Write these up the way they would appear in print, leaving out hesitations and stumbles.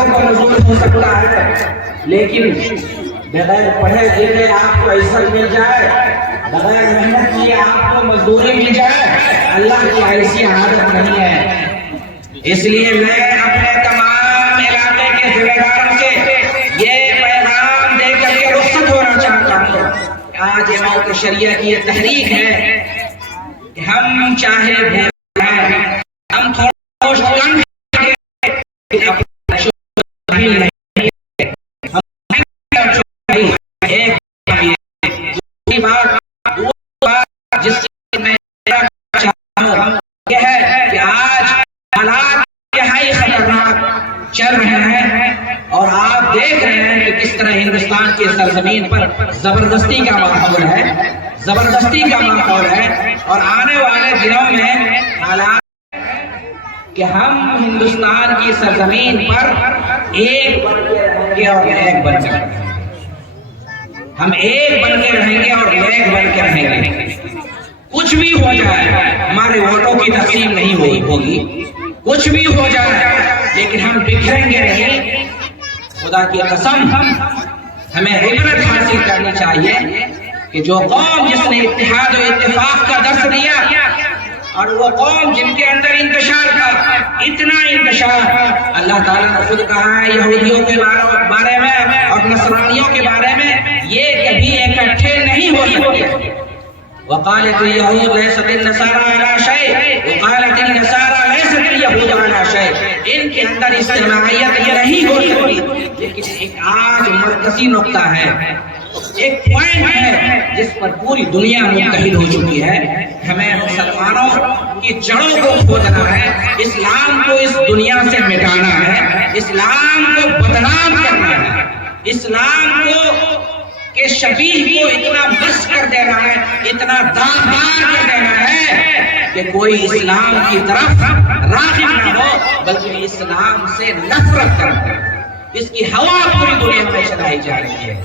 گھروں کو منظور ہو سکتا ہے، لیکن بغیر پڑھے لکھے آپ کو عزت مل جائے، بغیر محنت کیے آپ کو مزدوری مل جائے، اللہ کی ایسی عادت نہیں ہے۔ اس لیے میں اپنے تمام علاقے کے ذمہ داروں سے یہ پیغام دے کر کے رخصت ہونا چاہتا ہوں کہ آج امامت شریعہ کی یہ تحریک ہے کہ ہم چاہے ہم تھوڑا کم جس سے میں یہ ہے کہ آج حالات انتہائی خطرناک چل رہے ہیں اور آپ دیکھ رہے ہیں کہ کس طرح ہندوستان کی سرزمین پر زبردستی کا ماحول ہے، زبردستی کا ماحول ہے، اور آنے والے دنوں میں حالات کہ ہم ہندوستان کی سرزمین پر ایک بن کے رہیں گے اور ایک بن کے رہیں گے، ہم ایک بن کے رہیں گے اور ایک بن کے رہیں گے۔ کچھ بھی ہو جائے، ہمارے ووٹوں کی تقسیم نہیں ہوگی، کچھ بھی ہو جائے، لیکن ہم بکھریں گے نہیں۔ خدا کی قسم ہمیں عبرت حاصل کرنی چاہیے کہ جو قوم جس نے اتحاد و اتفاق کا درس دیا، اور وہ قوم جن کے اندر انتشار تھا، اتنا انتشار، اللہ تعالیٰ نے خود کہا ہے یہودیوں کے بارے میں اور نصرانیوں کے بارے میں، یہ کبھی اکٹھے نہیں ہو سکتے۔ وقالت اليهود ليست النصارى على شيء وقالت النصارى ليست اليهود على شيء۔ ان کے اندر اجتماعیت یہ نہیں ہو سکتی، لیکن ایک آج مرکزی نقطہ ہے، ایک پوائنٹ ہے جس پر پوری دنیا متحد ہو چکی ہے۔ ہمیں مسلمانوں کی جڑوں کو کھودنا ہے، اسلام کو اس دنیا سے مٹانا ہے، اسلام کو بدنام کرنا ہے، اسلام کو کہ شبیہ کو اتنا مس کر دینا ہے، اتنا داغدار کر دینا ہے کہ کوئی اسلام کی طرف راغب نہ ہو، بلکہ اسلام سے نفرت کرے۔ اس کی ہوا پوری دنیا میں چلائی جا رہی ہے۔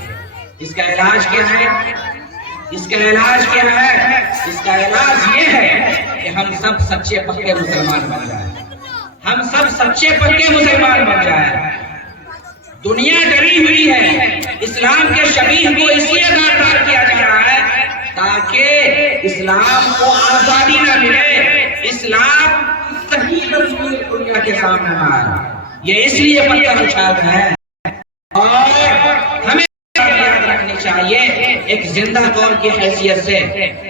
اس کا علاج کیا ہے؟ اس کا علاج کیا ہے؟ اس کا علاج یہ ہے کہ ہم سب سچے پکے مسلمان بن جائیں، ہم سب سچے پکے مسلمان بن جائیں۔ دنیا ڈری ہوئی ہے، اسلام کے شبیہ کو اس لیے داغدار کیا جا رہا ہے تاکہ اسلام کو آزادی نہ ملے، اسلام صحیح تصویر دنیا کے سامنے نہ آئے۔ یہ اس لیے پتھر اچھالتا ہے، اور ہمیں یاد رکھنی چاہیے ایک زندہ قوم کی حیثیت سے،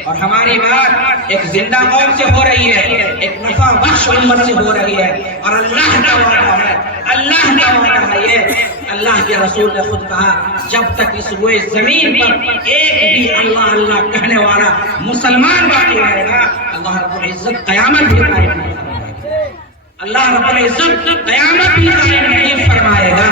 اور ہماری بات ایک زندہ قوم سے ہو رہی ہے، ایک نفع بخش امت سے ہو رہی ہے، اور اللہ کا وعدہ ہے، اللہ کا وعدہ ہے یہ۔ اللہ کے رسول نے خود کہا جب تک اس روئے زمین پر ایک بھی اللہ اللہ کہنے والا مسلمان باقی رہے گا، اللہ رب العزت قیامت بھی قائم نہیں فرمائے گا، اللہ رب العزت قیامت بھی قائم نہیں فرمائے گا۔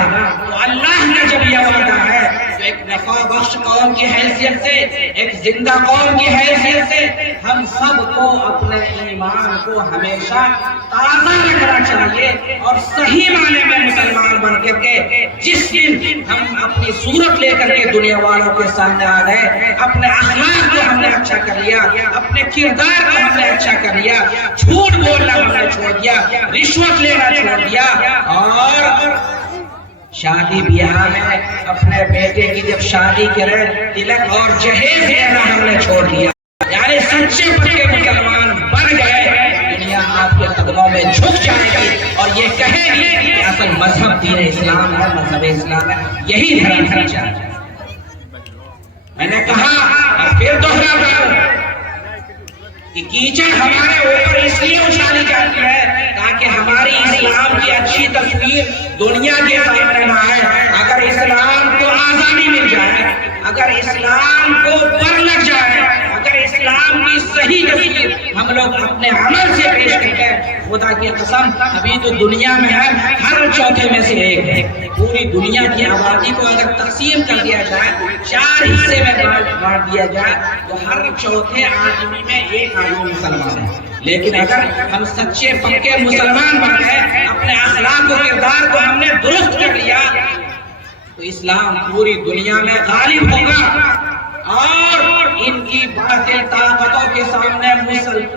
تو اللہ نے جب یہ وعدہ ہے تو ایک نفع بخش قوم کی حیثیت سے، ایک زندہ قوم کی حیثیت سے، ہم سب کو اپنے ایمان کو ہمیشہ تازہ رکھنا چاہیے، اور صحیح معنی میں مسلمان بن کر کے جس دن ہم اپنی صورت لے کر کے دنیا والوں کے سامنے آ گئے، اپنے اخلاق کو ہم نے اچھا کر لیا، اپنے کردار کو ہم نے اچھا کر لیا، جھوٹ بولنا ہم نے چھوڑ دیا، رشوت لینا چھوڑ دیا، اور شادی بیاہ میں اپنے بیٹے کی جب شادی کرے تلک اور جہیز دینا ہم نے چھوڑ دیا، یعنی سچے پکے مسلمان بن گئے، دنیا آپ کے قدموں میں جھک جائے گی اور یہ کہے گی کہ اصل مذہب دین اسلام ہے، مذہب اسلام ہے، یہی دھرم ہے۔ چاہیے میں نے کہا اور پھر دوہرا رہا ہوں کہ کیچڑ ہمارے اوپر اس لیے اچھالی جاتی ہے تاکہ ہماری اسلام کی اچھی تصویر دنیا کے سامنے نہ آئے۔ اگر اسلام کو آزادی مل جائے، اگر اسلام کو پر لگ جائے، اگر اسلام کی صحیح تصویر ہم لوگ اپنے عمل سے پیش کرتے ہیں، خدا کی قسم ابھی تو دنیا میں ہے ہر چوتھے میں سے ایک ہے۔ پوری دنیا کی آبادی کو اگر تقسیم کر دیا جائے، 4 حصے میں بانٹ دیا جائے، تو ہر چوتھے آدمی میں ایک آدمی مسلمان ہے۔ لیکن اگر ہم سچے پکے مسلمان بن گئے، اپنے اخلاق و کردار کو ہم نے درست کر لیا، تو اسلام پوری دنیا میں غالب ہوگا، اور ان کی باطل طاقتوں کے سامنے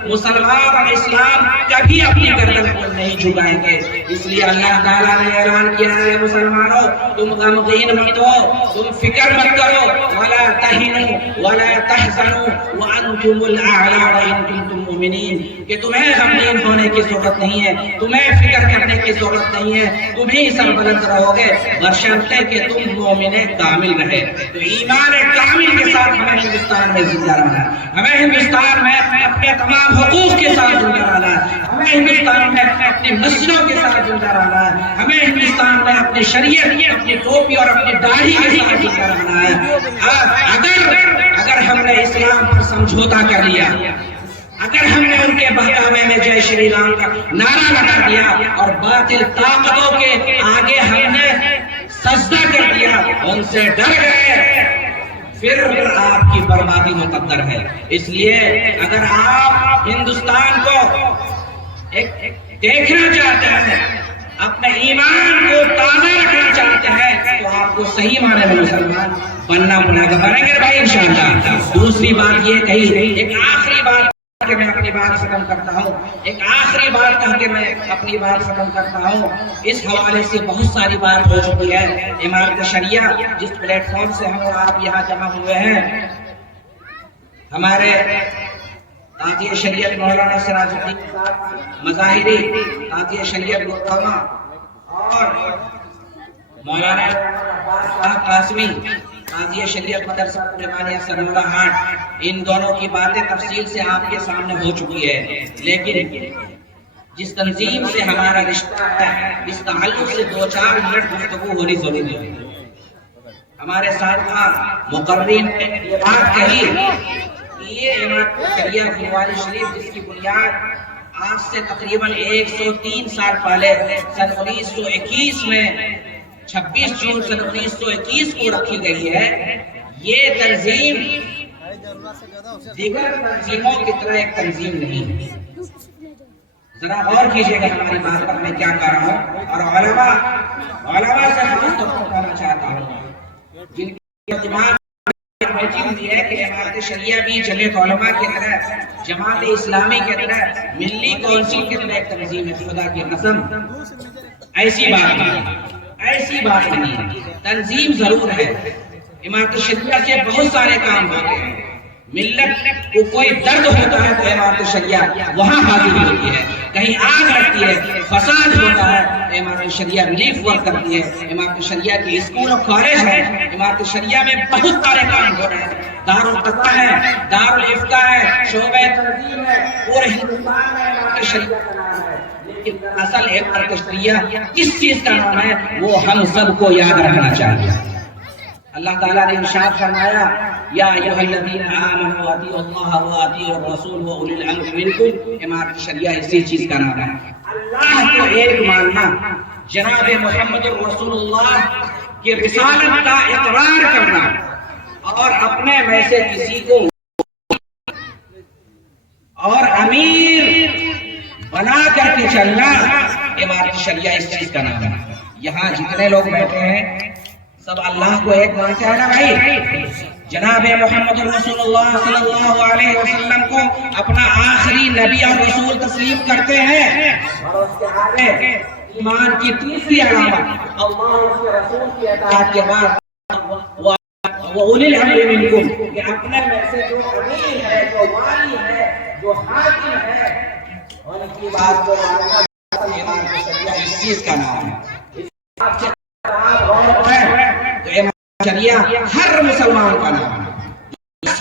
مسلمان اور اسلام کبھی اپنی گردن کو نہیں جھکائیں گے۔ اس لیے اللہ تعالیٰ نے اعلان کیا ہے مسلمانوں، تم غمگین مت ہو، تم فکر مت کرو، ولا تہنوا ولا تحزنوا وانتم الاعلون ان کنتم مؤمنین، کہ تمہیں غمگین ہونے کی ضرورت نہیں ہے، تمہیں فکر کرنے کی ضرورت نہیں ہے، تم ہی سربلند رہو گے بشرطے کہ تم مومن کامل رہے۔ تو ایمان کامل کے ساتھ ہمیں ہندوستان میں زندہ رہنا ہے، ہمیں ہندوستان میں اپنے تمام حقوق کے ساتھ زندہ رہنا ہے، ہمیں ہندوستان میں اپنی مسجدوں کے ساتھ زندہ رہنا ہے، ہمیں ہندوستان میں اپنی شریعت، اپنی ٹوپی اور اپنی داڑھی کے ساتھ زندہ رہنا ہے۔ اگر ہم نے اسلام پر سمجھوتا کر لیا، اگر ہم نے ان کے بہکاوے میں جے شری رام کا نعرہ لگا دیا اور باطل طاقتوں کے آگے ہم نے سجدہ کر دیا، ان سے ڈر گئے، پھر آپ کی بربادی مقدر ہے۔ اس لیے اگر آپ ہندوستان کو دیکھنا چاہتے ہیں، اپنے ایمان کو تازہ رکھنا چاہتے ہیں، تو آپ کو صحیح معنی میں مسلمان بننا پڑے گا۔ بنیں گے بھائی انشاءاللہ۔ دوسری بات یہ کہی، ایک آخری بات کہ میں اپنی بات ختم کرتا ہوں، ایک آخری بات کہہ کے میں اپنی بات ختم کرتا ہوں۔ اس حوالے سے بہت ساری بات ہو چکی ہے۔ امارت شریعہ جس پلیٹ فارم سے ہم اور آپ یہاں جمع ہوئے ہیں، ہمارے قاضی شریعت مولانا سراج الدین صاحب مظاہری، قاضی شریعت گردوما اور مولانا صاحب قاسمی قاضی شریعت مدرسہ سلیمانیہ سرمولہ ہاٹ، ان دونوں کی باتیں تفصیل سے آپ کے سامنے ہو چکی ہے، لیکن جس تنظیم سے ہمارا رشتہ ہے اس تعلق سے 2-4 منٹ گفتگو ہونی ضروری ہے۔ ہمارے سابقہ مقررین نے یہ بات کہی کہ یہ امارت شریعہ فلواری شریف جس کی بنیاد آج سے تقریباً 103 سال پہلے سن 1921 میں 26 جون سن 1921 کو رکھی گئی ہے، یہ تنظیم دیگر تنظیموں کی طرح ایک تنظیم نہیں ہے۔ ذرا غور کیجئے گا ہماری بات پر میں کیا کر رہا ہوں، اور علماء سے گفتگو کرنا چاہتا ہوں جن کی اعتماد ہوئی ہے کہ امارت شریعہ بھی جمعیت علماء کی طرح، جماعت اسلامی کی طرح، ملی کونسل کی طرح ایک تنظیم ہے۔ خدا کی قسم ایسی بات نہیں، تنظیم ضرور ہے۔ امارت شریعہ سے بہت سارے کام ہوتے ہیں، ملت کو کوئی درد ہوتا ہے تو امارت شریعہ وہاں حاضر ہوتی ہے، کہیں آگ لگتی ہے، فساد ہوتا ہے تو امارت شریعہ ریلیف ورک کرتی ہے۔ امارت شریعہ کے اسکول اور کالج ہیں، امارت شریعہ میں بہت سارے کام ہو رہے ہیں، دارالفتویٰ ہے، دارالافتاء ہے، شعبہ تنظیم ہے، پورے ہندوستان میں امارت شریعہ کا نام ہے، لیکن اصل امارت شریعہ کس چیز کا نام ہے وہ ہم سب کو یاد رکھنا چاہیے۔ اللہ تعالیٰ نے ارشاد فرمایا، یا ایھا الذین آمنوا اطیعوا اللہ واطیعوا الرسول واولی الامر منکم، امارت شریعہ اسی چیز کا نام ہے۔ اللہ کو ایک ماننا، جناب محمد رسول اللہ کی رسالت کا اقرار کرنا، اور اپنے میں سے کسی کو اور امیر بنا کر کے چلنا، امارت شریعہ اس چیز کا نام ہے۔ یہاں جتنے لوگ بیٹھے ہیں سب اللہ کو ایک مانتے ہیں نا بھائی؟ جناب محمد رسول اللہ صلی اللہ علیہ وسلم کو اپنا آخری نبی اور رسول تسلیم کرتے ہیں، اور اس کے آگے ایمان کی تیسری علامت اللہ اور اس کے رسول کی اطاعت کے بعد وَأُولِي الْأَمْرِ مِنْكُمْ، کہ اپنے میں سے جو امیر ہے، جو والی ہے، جو حاکم ہے، ان کی بات کو ماننا امارت شریعہ اس چیز کا نام ہے۔ شریعہ ہر مسلمان کا نام ہے،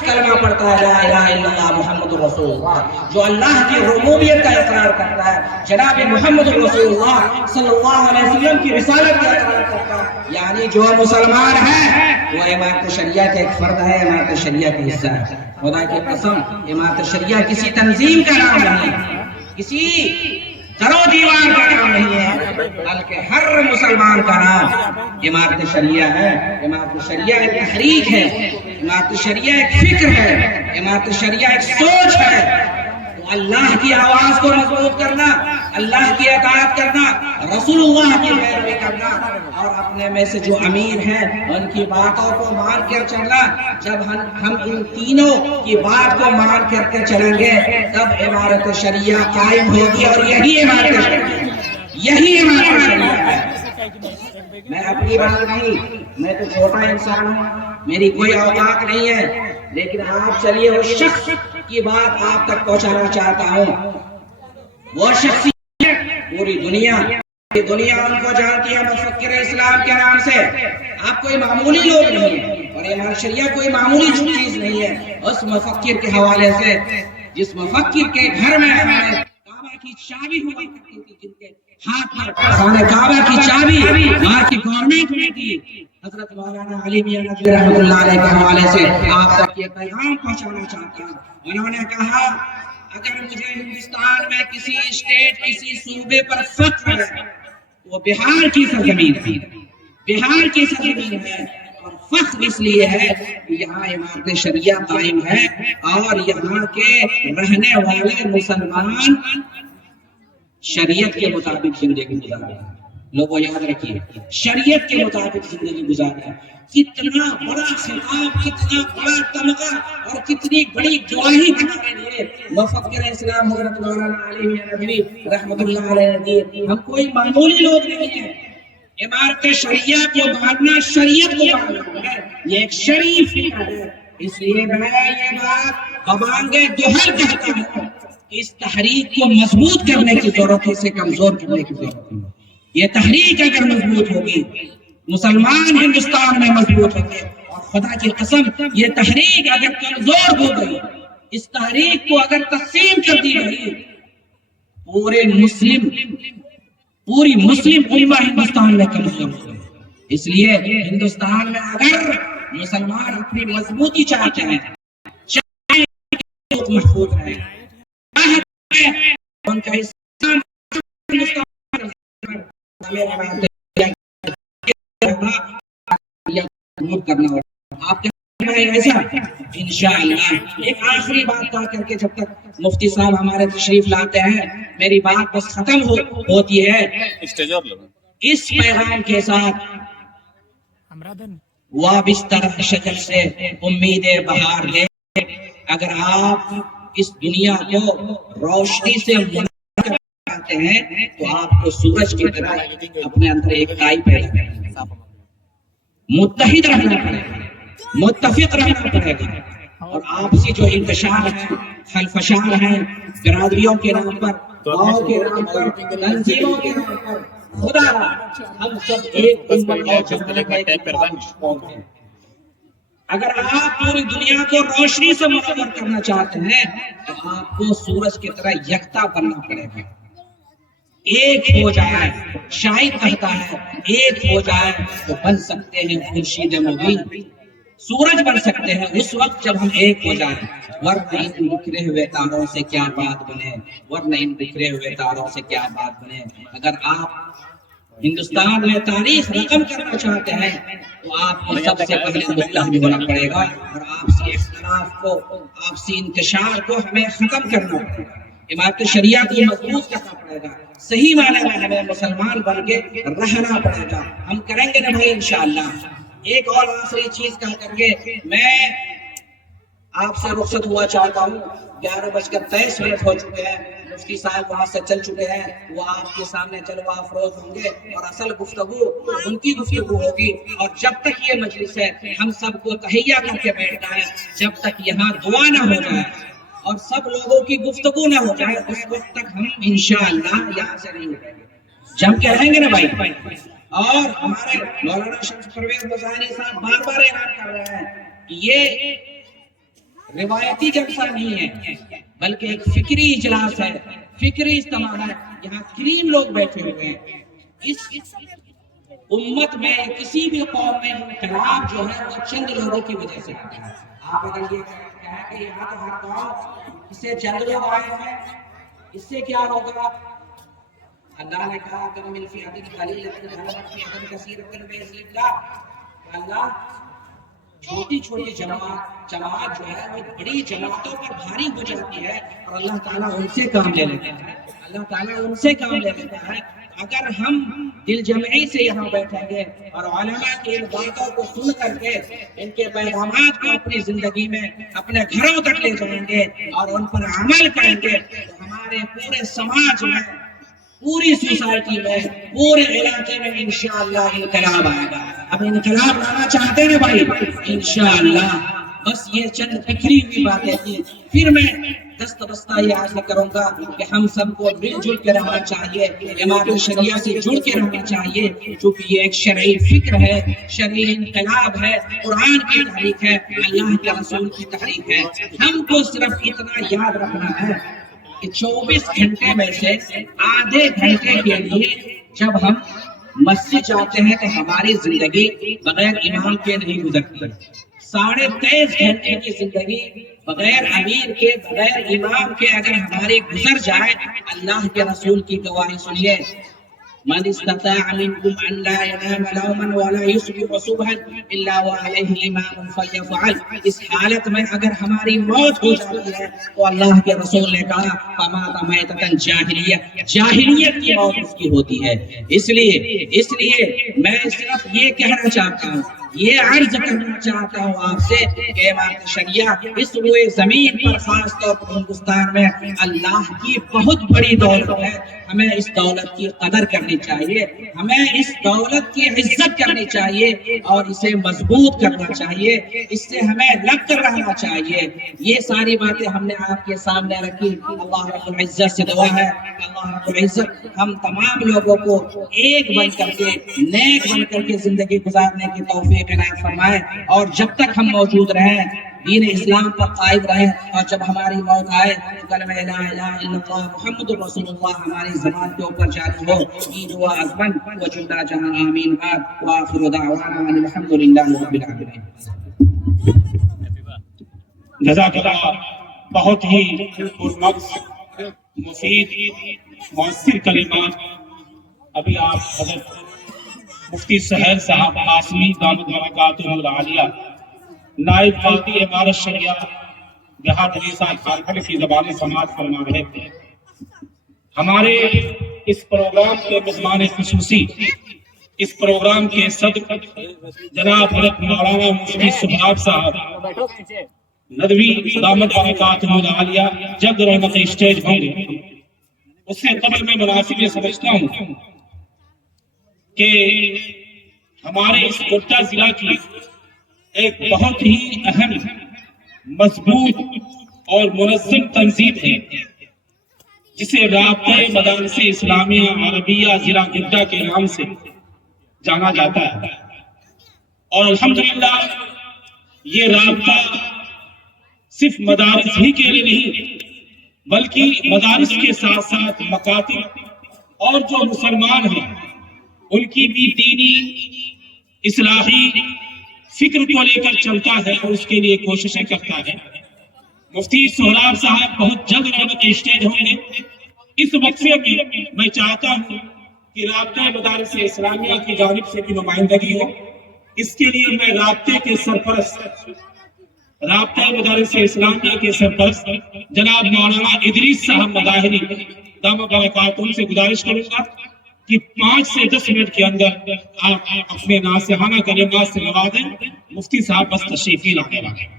کلمہ پڑھتا ہے لا الہ الا اللہ محمد رسول اللہ، جو اللہ کی ربوبیت کا اقرار کرتا ہے، جناب محمد رسول اللہ صلی اللہ علیہ وسلم کی رسالت کا اقرار کرتا ہے، یعنی جو مسلمان ہے وہ امارت شریعہ کا ایک فرد ہے، امارت شریعہ کا حصہ ہے۔ خدا کی قسم امارت شریعہ کسی تنظیم کا نام نہیں، کسی درو دیوار کا نام نہیں ہے، بلکہ ہر مسلمان کا نام امارت شریعہ ہے۔ امارت شریعہ ایک تحریک ہے، امارت شریعہ ایک فکر ہے، امارت شریعہ ایک سوچ ہے۔ تو اللہ کی آواز کو مضبوط کرنا، اللہ کی اطاعت کرنا، رسول اللہ کی پیروی کرنا، اور اپنے میں سے جو امیر ہیں ان کی باتوں کو مان کر چلنا۔ جب ہم ان تینوں کی بات کو مان کر کے چلیں گے تب امارت شریعہ قائم ہوگی، اور یہی امارت شریعہ ہے۔ میں اپنی بات نہیں، میں تو چھوٹا انسان ہوں، میری کوئی اوقات نہیں ہے، لیکن آپ چلیے اس شخص کی بات آپ تک پہنچانا چاہتا ہوں۔ وہ شخصیت پوری دنیا ان کو جانتی ہے مفکر اسلام کے نام سے۔ آپ کوئی معمولی لوگ نہیں ہیں، اور امارت شریعہ کوئی معمولی چیز نہیں ہے۔ اس مفکر کے حوالے سے، جس مفکر کے گھر میں خانہ کعبہ کی چابی ہوا کرتی تھی، جن کے ہاتھ پر خانہ کعبہ کی چابی وہاں کی گورنمنٹ میں تھی، حضرت مولانا علی میاں ندوی رحمۃ اللہ علیہ کے حوالے سے آپ تک یہ پیغام پہنچانا چاہتا ہوں۔ انہوں نے کہا اگر مجھے ہندوستان میں کسی اسٹیٹ، کسی صوبے پر فخر ہے وہ بہار کی سرزمین تھی، بہار کی سرزمین ہے، اور فخر اس لیے ہے کہ یہاں امارت شریعہ قائم ہے، اور یہاں کے رہنے والے مسلمان شریعت کے مطابق زندگی گزارے ہیں۔ لوگوں یاد رکھیے، شریعت کے مطابق زندگی گزارے ہیں۔ کتنا بڑا خطاب، کتنا بڑا تمغہ، اور کتنی بڑی گواہی ہمارے لیے مفکر اسلام حضرت مولانا علی میاں ندوی رحمۃ اللہ علیہ نے۔ ہم کوئی معمولی لوگ نہیں ہیں۔ امارت شریعہ کو ماننا شریعت کو ماننا ہے، یہ ایک شریف فکر ہے۔ اس لیے میں یہ بات ببانگے دوہر کہتا ہوں، اس تحریک کو مضبوط کرنے کی ضرورت ہے، اسے کمزور کرنے کی ضرورت ہے۔ یہ تحریک اگر مضبوط ہوگی، مسلمان ہندوستان میں مضبوط ہوں گے، اور خدا کی قسم یہ تحریک اگر کمزور ہو گئی، اس تحریک کو اگر تقسیم کر دی گئی، پوری مسلم امہ ہندوستان میں کمزور ہو گئی۔ اس لیے ہندوستان میں اگر مسلمان اپنی مضبوطی چاہتے ہیں، محفوظ رہے، ان کا اسلام آپ کے ایسا انشاءاللہ۔ ایک آخری بات کہا کر کے جب تک مفتی صاحب ہمارے تشریف لاتے ہیں، میری بات بس ختم ہوتی ہے اس پیغام کے ساتھ، وابستہ شجر سے امید بہار لے۔ اگر آپ اس دنیا کو روشنی سے چاہتے ہیں تو آپ کو سورج کی طرح اپنے اندر ایک ٹائی پیدا کرنی ہے، متحد رہنا پڑے گا، متفق رہنا پڑے گا، اور آپسی جو انتشار ہے، خلفشار ہے، برادریوں کے نام پر، گاؤں کے نام پر، تنظیموں کے نام پر، خدا ہم سب ایک امت اور جماعت کا ایک قوم ہیں۔ اگر آپ پوری دنیا کو روشنی سے منور کرنا چاہتے ہیں تو آپ کو سورج کی طرح یکتا بننا پڑے گا، ایک ہو جائے۔ شاعر کہتا ہے ایک ہو جائے تو بن سکتے ہیں خورشید مبین، سورج بن سکتے ہیں اس وقت جب ہم ایک ہو جائیں، ورنہ ان بکھرے ہوئے تاروں سے کیا بات بنے، ورنہ ان بکھرے ہوئے تاروں سے کیا بات بنے۔ اگر آپ ہندوستان میں تاریخ رقم کرنا چاہتے ہیں تو آپ کو سب سے پہلے متحد ہونا پڑے گا، اور آپسی اختلاف کو، آپسی انتشار کو ہمیں ختم کرنا پڑے گا، امارت شریعہ کو مضبوط کرنا پڑے گا، صحیح معنی میں ہمیں مسلمان بن کے رہنا پڑے گا۔ ہم کریں گے نا بھائی انشاءاللہ۔ ایک اور آخری چیز کہہ کر کے میں آپ سے رخصت ہوا چاہتا ہوں۔ 11:23 ہو چکے ہیں، مفتی صاحب وہاں سے چل چکے ہیں، وہ آپ کے سامنے جلوہ افروز ہوں گے، اور اصل گفتگو ان کی گفتگو ہوگی۔ اور جب تک یہ مجلس ہے ہم سب کو تحیہ کر کے بیٹھنا ہے، جب تک یہاں دعا نہ ہو جائے اور سب لوگوں کی گفتگو نہ ہو جائے، اس وقت تک ہم انشاءاللہ یہاں سے نہیں اٹھیں گے، جم کے رہیں گے نا بھائی۔ اور ہمارے مولانا شمس پرویز مظاہری صاحب بار بار اعلان کر رہے ہیں کہ یہ روایتی جلسہ نہیں ہے بلکہ ایک فکری اجلاس ہے، فکری اجتماع ہے۔ یہاں کریم لوگ بیٹھے ہوئے ہیں۔ اس امت میں کسی بھی قوم میں انقلاب جو ہے وہ چند لوگوں کی وجہ سے آتا ہے۔ آپ اگر یہ کہیں کہ یہاں تو ہر قوم اس سے چند لوگ آئے ہیں، اس سے کیا ہوگا؟ اللہ نے کہا کہ من فئۃ قلیلۃ غلبت فئۃ کثیرۃ باذن اللہ، اللہ چھوٹی چھوٹی جماعت جو ہے وہ بڑی جماعتوں پر بھاری ہو جاتی ہے اور اللہ تعالیٰ ان سے کام لے لیتا ہے، اللہ تعالیٰ ان سے کام لے لیتا ہے۔ اگر ہم دل جمعی سے یہاں بیٹھیں گے اور علماء کی ان باتوں کو سن کر کے ان کے پیغامات کو اپنی زندگی میں اپنے گھروں تک لے جائیں گے اور ان پر عمل کریں گے تو ہمارے پورے سماج میں، پوری سوسائٹی میں، پورے علاقے میں انشاءاللہ انقلاب آئے گا۔ اب انقلاب لانا چاہتے ہیں بھائی، انشاءاللہ۔ بس یہ چند بکھری ہوئی باتیں تھی، پھر میں دست بستہ یہ عرض کروں گا کہ ہم سب کو مل جل کے رہنا چاہیے، جماعت شریعہ سے جڑ کے رہنا چاہیے، کیونکہ یہ ایک شرعی فکر ہے، شرعی انقلاب ہے، قرآن کی تحریک ہے، اللہ کے رسول کی تحریک ہے۔ ہم کو صرف اتنا یاد رکھنا ہے کہ 24 گھنٹے میں سے آدھے گھنٹے کے لیے جب ہم مسجد جاتے ہیں تو ہماری زندگی بغیر امام کے نہیں گزرتی۔ 23.5 گھنٹے کی زندگی بغیر امیر کے، بغیر امام کے اگر ہماری گزر جائے، اللہ کے رسول کی گواہی سنیے، من استطاع منكم ان لا ينام يوما ولا يصبح صبحا الا وعليه امام فليفعل۔ اس حالت میں اگر ہماری موت ہو جاتی ہے تو اللہ کے رسول نے کہا فمات میتۃ جاہلیہ، جاہلیت کی موت اس کی ہوتی ہے۔ اس لیے میں صرف یہ کہنا چاہتا ہوں، یہ عرض کرنا چاہتا ہوں آپ سے کہ امارت شریعہ اس روئے زمین پر، خاص طور پر ہندوستان میں، اللہ کی بہت بڑی دولت ہے۔ ہمیں اس دولت کی قدر کرنی چاہیے، ہمیں اس دولت کی عزت کرنی چاہیے اور اسے مضبوط کرنا چاہیے، اس سے ہمیں لگ کر رہنا چاہیے۔ یہ ساری باتیں ہم نے آپ کے سامنے رکھی۔ اللہ رب العزت سے دعا ہے کہ اللہ رب العزت ہم تمام لوگوں کو ایک بن کر کے، نیک بن کر کے زندگی گزارنے کی توفیق عنایت فرمائے، اور جب تک ہم موجود رہیں، دین اسلام پر قائم رہیں، اور جب ہماری موت آئے تو کلمہ لا الہ الا اللہ محمد رسول اللہ ہماری زبان کے اوپر جاری ہو۔ یہ دعا ازمن و جملہ جہاں آمین بعد، وآخر دعوانا ان الحمد للہ رب العالمین۔ جزاک اللہ، بہت ہی پرمغز، مفید، مؤثر کلمات ابھی آپ حضرت مفتی سہیل صاحب قاسمی دامت برکاتہ العالیہ، نائب قاضی امارت شریعہ دیہات عیسیٰ جھارکھنڈ کی زبان سماعت فرما رہے تھے۔ ہمارے اس پروگرام کے میزبان خصوصی، اس پروگرام کے صدر جناب حضرت مولانا مفتی سہراب صاحب ندوی دامت برکاتہ العالیہ جلد رحمت اسٹیج ہوں گے۔ اس سے قبل میں مناسب یہ سمجھتا ہوں کہ ہمارے اس گوٹا ضلع کی ایک بہت ہی اہم، مضبوط اور منظم تنظیم ہے جسے رابطہ مدارس اسلامیہ عربیہ ضلع گڈا کے نام سے جانا جاتا ہے، اور الحمدللہ یہ رابطہ صرف مدارس ہی کے لیے نہیں بلکہ مدارس کے ساتھ ساتھ مکاتب اور جو مسلمان ہیں ان کی بھی دینی اصلاحی فکر کو لے کر چلتا ہے اور اس کے لیے کوششیں کرتا ہے۔ مفتی سہراب صاحب بہت جلد رحمت اسٹیج ہوں گے۔ اس وقفے میں میں چاہتا ہوں کہ رابطہ مدارس اسلامیہ کی جانب سے بھی نمائندگی ہو۔ اس کے لیے میں رابطے کے سرپرست، رابطہ مدارس اسلامیہ کے سرپرست جناب مولانا ادریس صاحب مظاہری دامت برکاتہ سے گزارش کروں گا کہ 5 سے 10 منٹ کے اندر آپ اپنے ناصحانہ کلمات سے نوازیں۔ مفتی صاحب بس تشریف لانے والے۔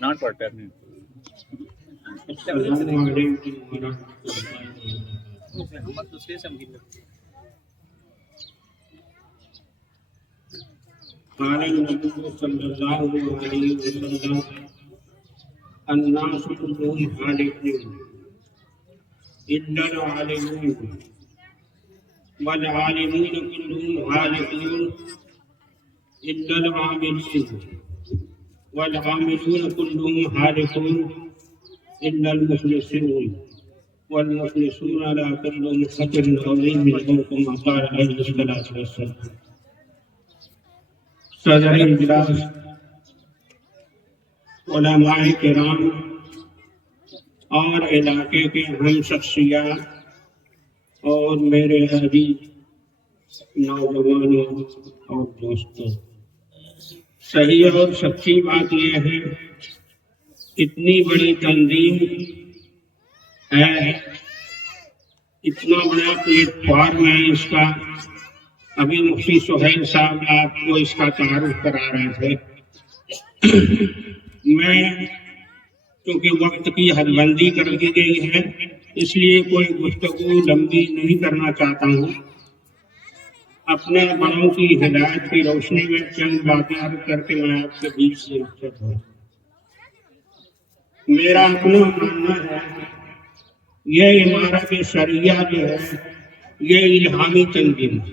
not part قال النبي صلى الله عليه وسلم الناس كلهم هالكون إلا العالمون والعالمون كلهم هالكون إلا العاملون والعاملون كلهم هالكون إلا المخلصون۔ والمخلصون على كل خطر عظيم منهم كما قال عليه الصلاة والسلام. صدر اجلاس، علماء کرام اور علاقے کے ہم شخصیات اور میرے عزیز نوجوانوں اور دوستوں، صحیح اور سچی بات یہ ہے، اتنی بڑی تنظیم ہے، اتنا بڑا پلیٹ فارم ہے اس کا. ابھی مفتی سہیل صاحب آپ کو اس کا تعارف کرا رہے تھے. میں کیونکہ وقت کی حد بندی کر دی گئی ہے اس لیے کوئی گفتگو لمبی نہیں کرنا چاہتا ہوں. اپنے بڑوں کی ہدایت کی روشنی میں چند باتیں عرض کر کے میں آپ کے بیچ سے رخصت ہوں. میرا اپنا ماننا ہے یہ عمارت شریعہ جو ہے یہ الہامی تنظیم ہے.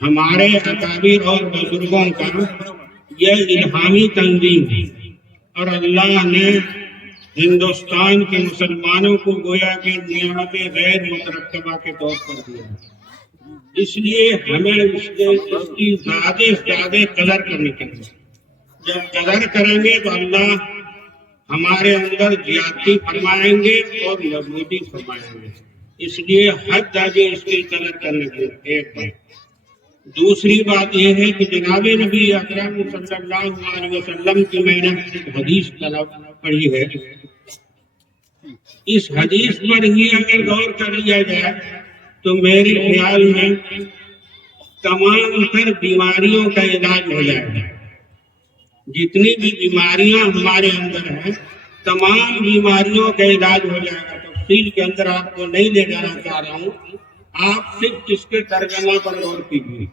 ہمارے اکابر اور بزرگوں کا یہ الہامی تنظیم ہے اور اللہ نے ہندوستان کے مسلمانوں کو گویا کہ نعمت غیر مترتبہ کے طور پر دیا. اس لیے ہمیں اس کی زیادہ سے زیادہ قدر کرنی چاہیے. جب قدر کریں گے تو اللہ ہمارے اندر زیادتی فرمائیں گے اور مضبوطی فرمائیں گے. اس لیے حد درجے اس کی قدر کرنے کی ایک بات. دوسری بات یہ ہے کہ جناب نبی اکرم صلی اللہ علیہ وسلم کی میں نے حدیث پڑھی ہے. اس حدیث پر ہی اگر غور کر لیا جائے تو میرے خیال میں تمام تر بیماریوں کا علاج ہو جائے گا. جتنی بھی بیماریاں ہمارے اندر ہیں تمام بیماریوں کا علاج ہو جائے گا. تفصیل کے اندر آپ کو نہیں لے جانا چاہ رہا ہوں، آپ صرف اس کے ترجمہ پر غور کیجیے.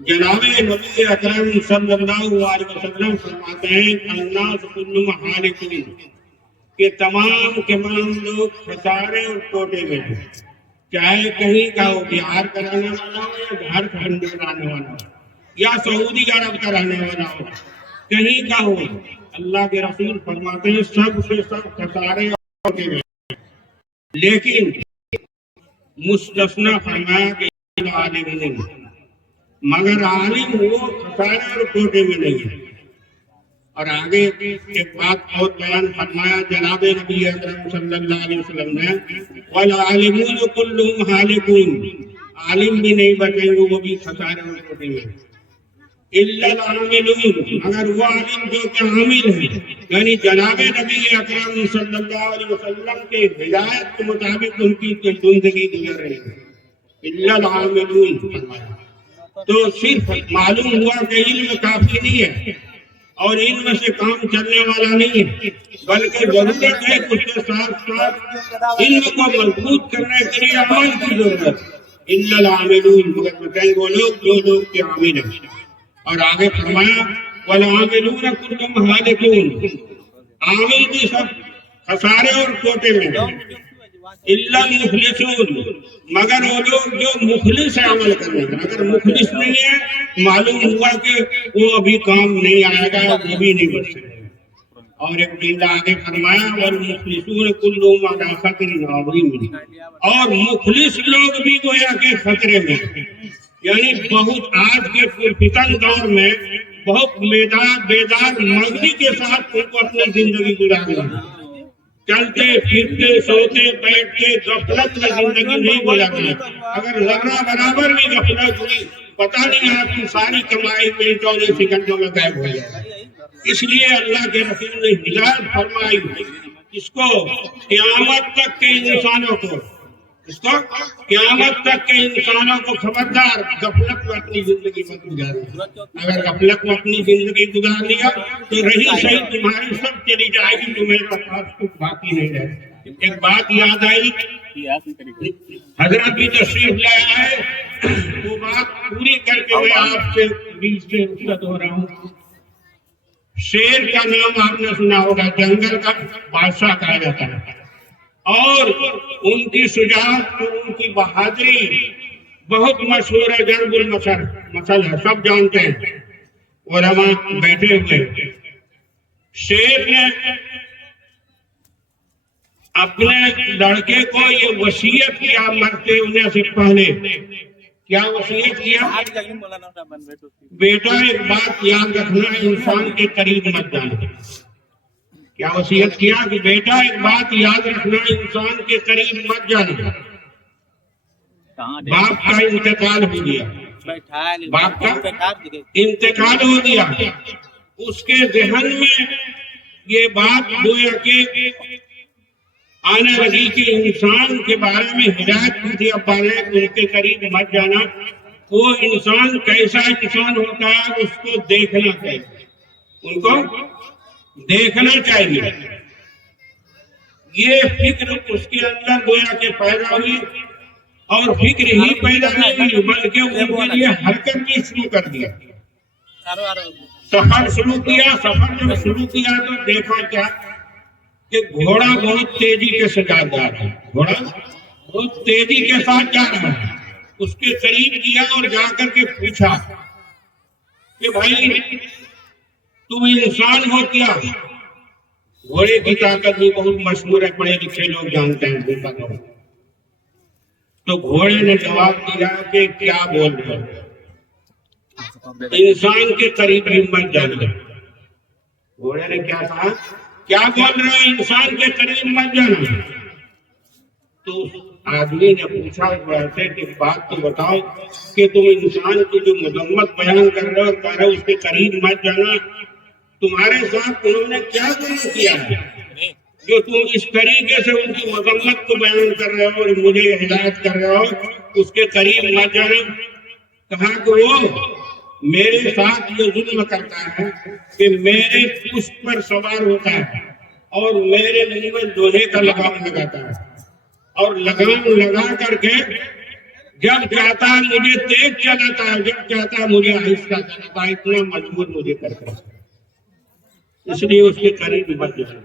جناب نبی اکرم صلی اللہ علیہ وسلم فرماتے ہیں الناس کلهم ہالکون، کہ تمام لوگ خسارے اور ٹوٹے میں ہیں. چاہے کہیں کا وہ بہار کا رہنے والا ہو یا جھارکھنڈ کا رہنے والا ہو یا سعودی عرب کا رہنے والا ہو، کہیں کا ہو، اللہ کے رسول فرماتے ہیں سب سے سب خسارے اور ٹوٹے میں ہیں. لیکن مستثنا فرمایا کہ عالم نہیں، مگر عالم وہ خسارے اور ٹوٹے میں نہیں ہے. اور آگے ایک بات اور بیان فرمایا جناب نبی اکرم صلی اللہ علیہ وسلم نے والعالمون کلهم ہالکون، عالم بھی نہیں بچیں گے، وہ بھی خسارے اور ٹوٹے میں. الا العاملون، مگر وہ عالم جو کہ عامل ہیں، یعنی جناب نبی اکرم صلی اللہ علیہ وسلم کے ہدایت کے مطابق ان کی زندگی گزر رہی ہے. الا العاملون فرمایا تو صرف معلوم ہوا کہ علم کافی نہیں ہے اور علم سے کام چلنے والا نہیں ہے، بلکہ ضرورت ہے کہ اس کے ساتھ ساتھ علم کو مضبوط کرنے کے لیے عمل کی ضرورت. الا العاملون، مگر بتائیں وہ لوگ جو لوگ کے عامل ہیں. اور آگے فرمایا والعاملون کلهم ہالکون، عامل بھی سب خسارے اور ٹوٹے میں ہیں. الا المخلصون، مگر وہ لوگ جو مخلص عمل کرنے ہیں. اگر مخلص نہیں ہے معلوم ہوا کہ وہ ابھی کام نہیں آئے گا، وہ بھی نہیں بچ سکے. اور ایک دن آگے فرمایا والمخلصون کلهم علی خطر عظیم، اور مخلص لوگ بھی گویا کہ خطرے میں. یعنی بہت آج کے پرفتن دور میں بہت بیدار مغزی کے ساتھ ان کو اپنی زندگی گزارنا ہے. چلتے پھرتے سوتے بیٹھتے غفلت میں زندگی نہیں گزارنا. اگر ذرہ برابر بھی غفلت ہوئی پتہ نہیں آپ کی ساری کمائی میں 24 سیکنڈوں میں غائب ہو جائے. اس لیے اللہ کے رسول نے ہدایت فرمائی اس کو قیامت تک کے انسانوں کو، اس کو قیامت تک کے انسانوں کو خبردار غفلت میں اپنی زندگی مت گزارنا. اگر غفلت میں اپنی زندگی گزار لیا تو رہی صحیح تمہاری سب چلی جائے گی، تمہارے پاس کچھ باقی نہیں رہے. ایک بات یاد آئی، حضرت بھی تشریف لایا ہے، وہ بات پوری کر کے میں آپ سے بیچ سے رخصت ہو رہا ہوں. شیر کا نام آپ نے سنا ہوگا، جنگل کا بادشاہ کہا جاتا ہے، اور ان کی شجاعت اور ان کی بہادری بہت مشہور ہے، ضرب المثل ہے، سب جانتے ہیں، علماء بیٹھے ہوئے. شیر نے اپنے لڑکے کو یہ وصیت کیا مرتے ہونے سے پہلے، کیا وصیت کیا؟ بیٹا ایک بات یاد رکھنا، انسان کے قریب مت جانا۔ کیا وصیت کیا کہ بیٹا ایک بات یاد رکھنا، انسان کے قریب مت جانا۔ باپ کا انتقال ہو گیا، باپ کا انتقال ہو گیا، اس کے ذہن میں یہ بات گویا کہ آنے لگی کہ انسان کے بارے میں ہدایت کی تھی ابا نے، ان کے قریب مت جانا۔ وہ انسان کیسا انسان ہوتا ہے اس کو دیکھنا چاہیے، ان کو دیکھنا چاہیے۔ یہ فکر اس کے اندر گویا کہ پیدا ہوئی، اور فکر ہی پیدا نہیں ہوئی بلکہ ان کے لیے حرکت بھی شروع کر دیا، سفر شروع کیا۔ سفر جب شروع کیا تو دیکھا کیا کہ گھوڑا بہت تیزی کے ساتھ جا رہا ہے، گھوڑا بہت تیزی کے ساتھ جا رہا ہے۔ اس کے قریب گیا اور جا کر کے پوچھا کہ بھائی تم انسان ہو کیا؟ گھوڑے کی طاقت بھی بہت مشہور ہے، پڑھے لکھے لوگ جانتے ہیں۔ تو گھوڑے نے جواب دیا کہ کیا بول رہے ہو، انسان کے قریب بھی مت جانا۔ گھوڑے نے کیا کہا؟ کیا بول رہے ہو، انسان کے قریب مت جانا۔ تو آدمی نے پوچھا ویسے کہ بات تو بتاؤ کہ تم انسان کی جو مذمت بیان کر رہے ہو، کہہ رہے ہو اس کے قریب مت جانا، تمہارے ساتھ انہوں نے کیا ظلم کیا ہے جو تم اس طریقے سے ان کی مذمت کو بیان کر رہے ہو اور مجھے ہدایت کر رہے ہو اس کے قریب مت جانا؟ کہا کہ وہ میرے ساتھ یہ ظلم کرتا ہے کہ میرے پشت پر سوار ہوتا ہے اور میرے منہ میں لوہے کا لگام لگاتا ہے، اور لگام لگا کر کے جب چاہتا ہے مجھے تیز چلاتا ہے، جب چاہتا ہے مجھے آہستہ چلاتا ہے، اتنا مجبور مجھے کرتا ہے، اس لیے اس کے قریب مت جانا۔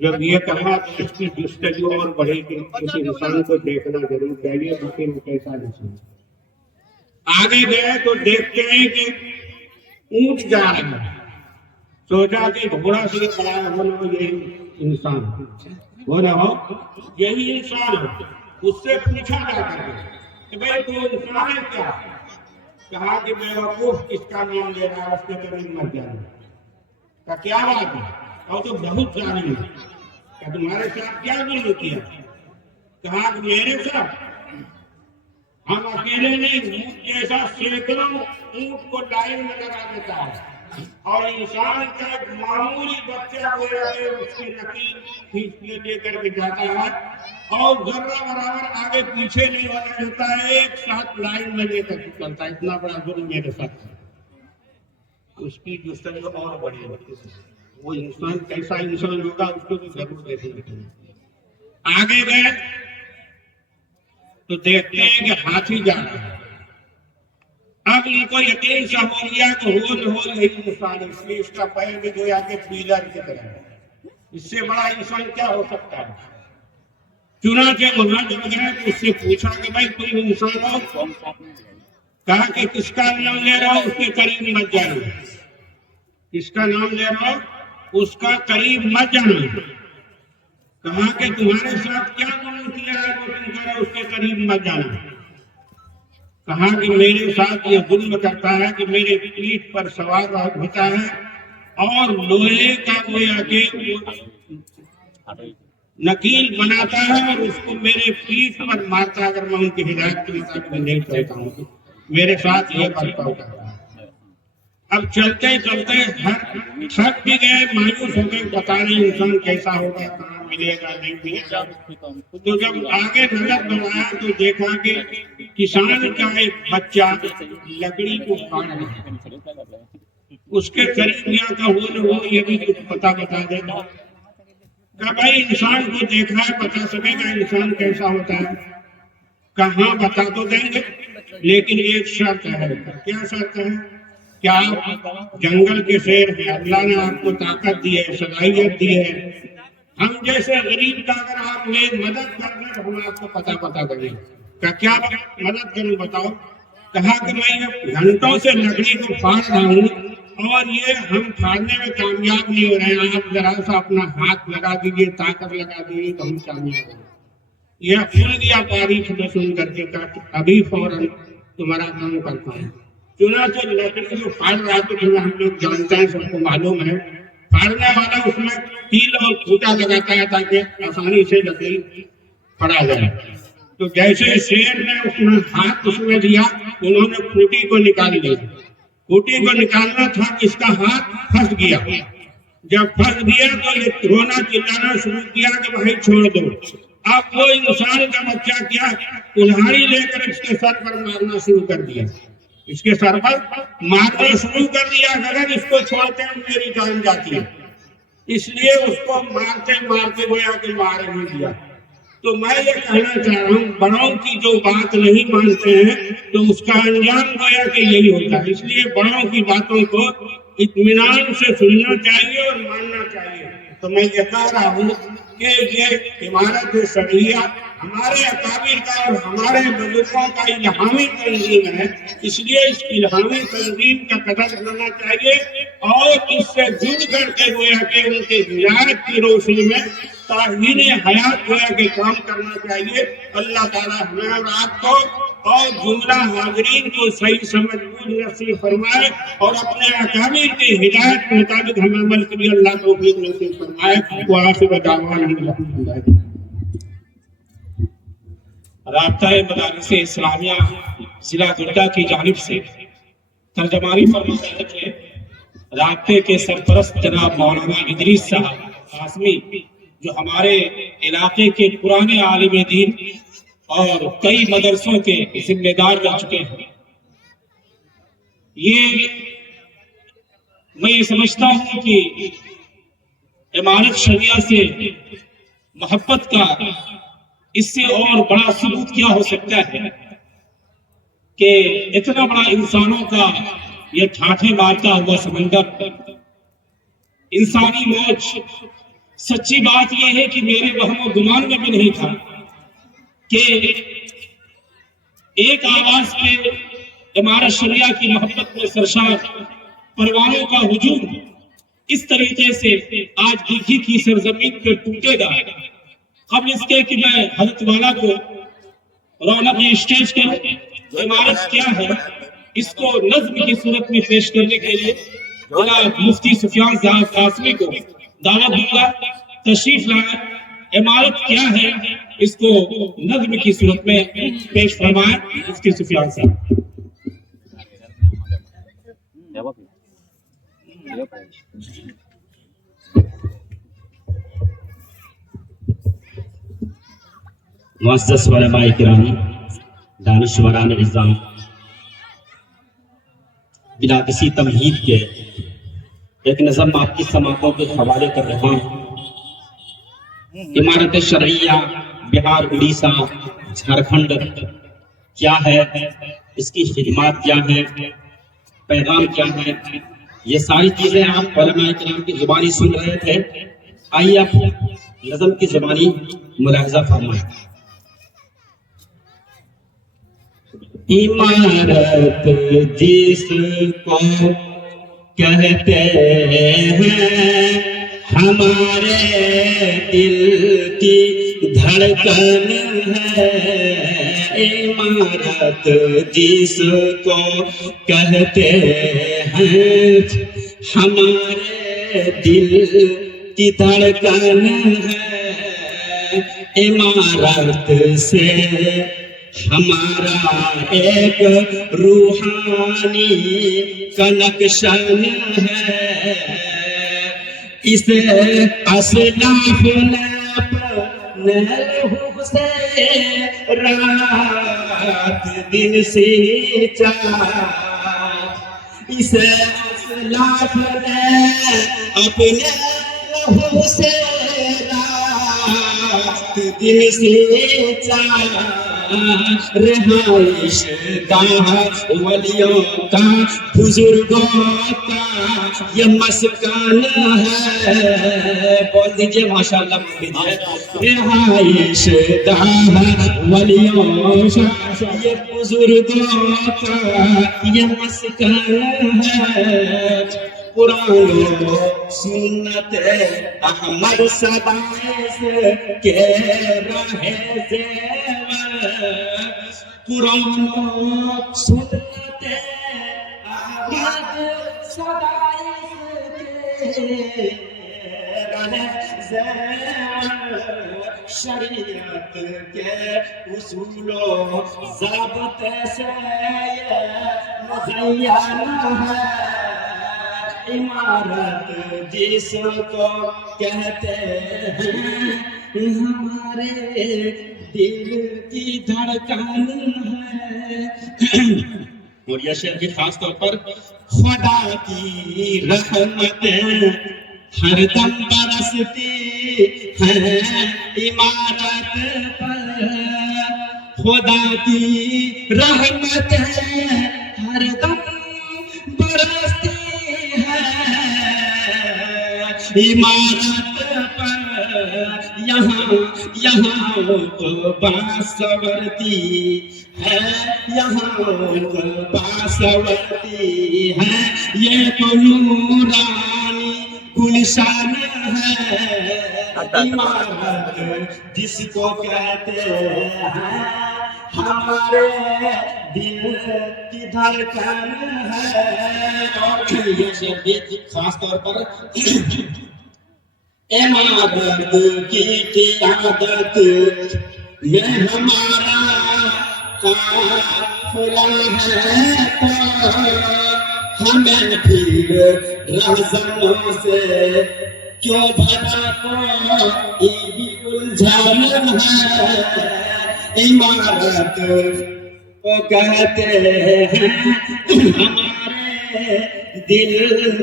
جب یہ کہا تو اس کی جستجو اور بڑھے کہ اس انسان کو دیکھنا ضرور چاہیے باقی وہ کیسا انسان۔ آگے گئے تو دیکھتے ہیں کہ اونٹ جا رہا ہے، سوچا کہ گھوڑا سے بڑا ہو یہ انسان ہو نہ ہو، یہی انسان ہو۔ اس سے پوچھا جا کر کہ بھائی تو انسان ہے کیا؟ کہا کہ بیوقوف کس کا نام لے رہا ہے، اس کے قریب مت جانا۔ کہ کیا بات ہے؟ اور تو بہت ظالم ہے، کہ تمہارے ساتھ کیا ظلم کیا؟ کہا کہ میرے ساتھ ہم اکیلے نہیں، اونٹ جیسا سینکڑوں اونٹ کو لائن میں لگا دیتا ہے، اور انسان کا ایک معمولی بچہ گویا کہ اس کی نقیل کھینچ کے لے کر کے جاتا ہے اور ذرہ برابر آگے پیچھے نہیں ہونے دیتا ہے، ایک ساتھ لائن میں لے کر کے چلتا ہے۔ اتنا بڑا ظلم میرے ساتھ ہے۔ اس کی جستجو اور بڑی ہوتی ہے، وہ انسان کیسا انسان ہوگا اس کو بھی ضرور دیکھیں گے۔ آگے گئے تو دیکھتے ہیں کہ ہاتھی جا رہا ہے۔ اب ان کو یقین سا ہو گیا کہ یہی انسان، اس لیے اس کا پیر بھی گویا کہ پیلر کی طرح ہے، اس سے بڑا انسان کیا ہو سکتا ہے؟ چنانچہ وہاں جب گئے تو اس سے پوچھا کہ بھائی تم انسان ہو؟ کہا کہ کس کا نام لے رہا ہو، اس کے قریب مت جانا۔ کس کا نام لے رہا ہو، اس کا قریب مت جانا۔ کہا کہ تمہارے ساتھ کیا ظلم کیا ہے جو تم کہہ رہے ہو اس کے قریب مت جانا؟ کہا کہ میرے ساتھ یہ ظلم کرتا ہے کہ میرے پیٹھ پر سوار ہوتا ہے اور لوہے کا گویا کہ نکیل بناتا ہے اور اس کو میرے پیٹھ پر مارتا ہے، اگر میں ان کی ہدایت کے مطابق نہیں چلتا ہوں تو میرے ساتھ یہ برتاؤ کرتا ہے۔ اب چلتے چلتے تھک بھی گئے، مایوس ہو گئے، پتا نہیں انسان کیسا ہوگا، کہاں ملے گا نہیں ملے گا۔ تو جب آگے نظر بڑھایا تو دیکھا کہ کسان کا ایک بچہ لکڑی کو کاٹ رہا ہے، اس کے قریب یا کا ہو یہ بھی کچھ پتا بتا دے گا کہ بھائی انسان کو دیکھا ہے، پتا سکے گا انسان کیسا ہوتا ہے؟ کہاں بتا تو دیں گے، لیکن ایک شرط ہے۔ کیا شرط ہے؟ کیا آپ جنگل کے شیر ہیں، اللہ نے آپ کو طاقت دی ہے، صلاحیت دی ہے، ہم جیسے غریب کا اگر آپ میں مدد کر دیں تو ہم آپ کو پتا کریں کہ کیا مدد کروں بتاؤ؟ کہا کہ میں گھنٹوں سے لکڑی کو پاٹ رہا ہوں اور یہ ہم پھاڑنے میں کامیاب نہیں ہو رہے ہیں. آپ ذرا سا اپنا ہاتھ لگا دیجیے, طاقت لگا دیجیے تو ہم کامیاب ہوں. یہ کھل گیا تاریخ میں سن کر کے ابھی فوراً تمہارا کام کرتا ہے. چنانچہ لکڑی جو پھاڑ رہا تو ہم لوگ جانتے ہیں, سب کو معلوم ہے, پھاڑنے والا اس میں تیل اور کھوٹا لگاتا ہے تاکہ آسانی سے لکڑی پھاڑا جائے. تو جیسے شیر نے اس میں دیا, انہوں نے کھوٹی کو نکال دیا. کھوٹی کو نکالنا تھا, اس کا ہاتھ پھنس گیا. جب پھنس گیا تو یہ رونا چلانا شروع کیا کہ بھائی چھوڑ دو. اب وہ انسان کا بچہ کیا, کلہاڑی لے کر اس کے سر پر مارنا شروع کر دیا. اس کے سر پر مارنا شروع کر دیا. اگر اس کو چھوڑتے ہیں میری جان جاتی ہے, اس لیے اس کو مارتے مارتے گویا کہ مار نہیں دیا. تو میں یہ کہنا چاہ رہا ہوں, بڑوں کی جو بات نہیں مانتے ہیں تو اس کا انجام گویا کہ یہی ہوتا ہے. اس لیے بڑوں کی باتوں کو اطمینان سے سننا چاہیے اور ماننا چاہیے. تو میں یہ کہہ رہا ہوں کہ یہ عمارت شرعیہ ہمارے اکابر کا اور ہمارے بزرگوں کا الہامی تنظیم ہے. اس لیے اس الہامی تنظیم کا قدر کرنا چاہیے اور اس سے جڑ کر کے گویا کہ ان کی ہدایت کی روشنی میں تاہین حیات گویا کہ کام کرنا چاہیے. اللہ تعالیٰ ہمیں اور آپ کو اور جملہ حاضرین کو صحیح سمجھ بوجھ نصیب فرمائے اور اپنے اکابر کی ہدایت کے مطابق ہمیں عمل کے لیے اللہ توفیق نصیب فرمائے. وآخر دعوانا الحمدللہ. رابطہ مدارس اسلامیہ ضلع گوڈا کی جانب سے ترجمانی فرماتے ہیں کہ رابطے کے سرپرست جناب مولانا ادریس صاحب قاسمی, جو ہمارے علاقے کے پرانے عالم دین اور کئی مدرسوں کے ذمہ دار رہ چکے ہیں, میں یہ سمجھتا ہوں کہ عمارت شریعہ سے محبت کا اس سے اور بڑا ثبوت کیا ہو سکتا ہے کہ اتنا بڑا انسانوں کا یہ ٹھاٹھے مارتا ہوا سمندر, انسانی موج. سچی بات یہ ہے کہ میرے وہم و گمان میں بھی نہیں تھا کہ ایک آواز پہ عمارت شریعہ کی محبت میں سرشار پروانوں کا ہجوم اس طریقے سے آج دیکھی کی سرزمین پہ ٹوٹے گا. قبل اس کے کہ میں حضرت والا کو رونق اسٹیج کروں, عمارت کیا ہے اس کو نظم کی صورت میں پیش کرنے کے لیے جناب مفتی سفیان صاحب قاسمی کو دعوت دوں گا, تشریف لائیں. عمارت کیا ہے اس کو نظم کی صورت میں پیش فرمائیں مفتی سفیان صاحب. معزز علماء کرام, دانشوران نظام, بلا کسی تمہید کے ایک نظم آپ کی سماعتوں کے حوالے کر رہا ہوں. عمارت شرعیہ بہار, اڑیسہ, جھارکھنڈ کیا ہے, اس کی خدمات کیا ہے, پیغام کیا ہے, یہ ساری چیزیں آپ علماء کرام کی زبانی سن رہے تھے. آئیے آپ نظم کی زبانی ملاحظہ فرمائیں. عمارت جس کو کہتے ہیں ہمارے دل کی دھڑکن ہے. عمارت جس کو کہتے ہیں ہمارے دل کی دھڑکن ہے. عمارت سے ہمارا ایک روحانی کنکشن ہے. اسے اسلاف نے اپنے لہو سے رات دن سینچا. اسے اسلاف نے اپنے لہو سے رات دن سینچا. رہائش گاہ ولیوں کا بزرگوں کا یہ مسکن ہے. بول دیجئے ماشاءاللہ بول دیجئے. رہائش گاہ ولیوں کا یہ بزرگوں کا یہ مسکن ہے. قرآن و سنت احمد صدائش کے رہے زیور. قرآن و سنت احمد صدائش کے رہے زیور. شریعت کے اصول و ضابطے سے مزین ہے. عمارت جس کو کہتے ہیں ہمارے دل کی دھڑکن ہے. اور یہ شعر بھی خاص طور پر خدا کی رحمتیں ہر دم برستی ہیں عمارت پر. خدا کی رحمتیں ہر دم برستی عمارت پر. یہاں باسورتی ہے یہاں باسورتی ہے. یہ تو نورانی گلشن ہے. عمارت جس کو کہتے ہیں ہمارے دل کی دھڑکن ہے. اور یہ شعر بھی خاص طور پر عمارت کی قیادت میں ہمارا قافلہ ہے. ہمیں پھر رہزنوں سے کیوں بھرا کوئی الجھن ہے. عمارت کو کہتے ہیں ہمارے دل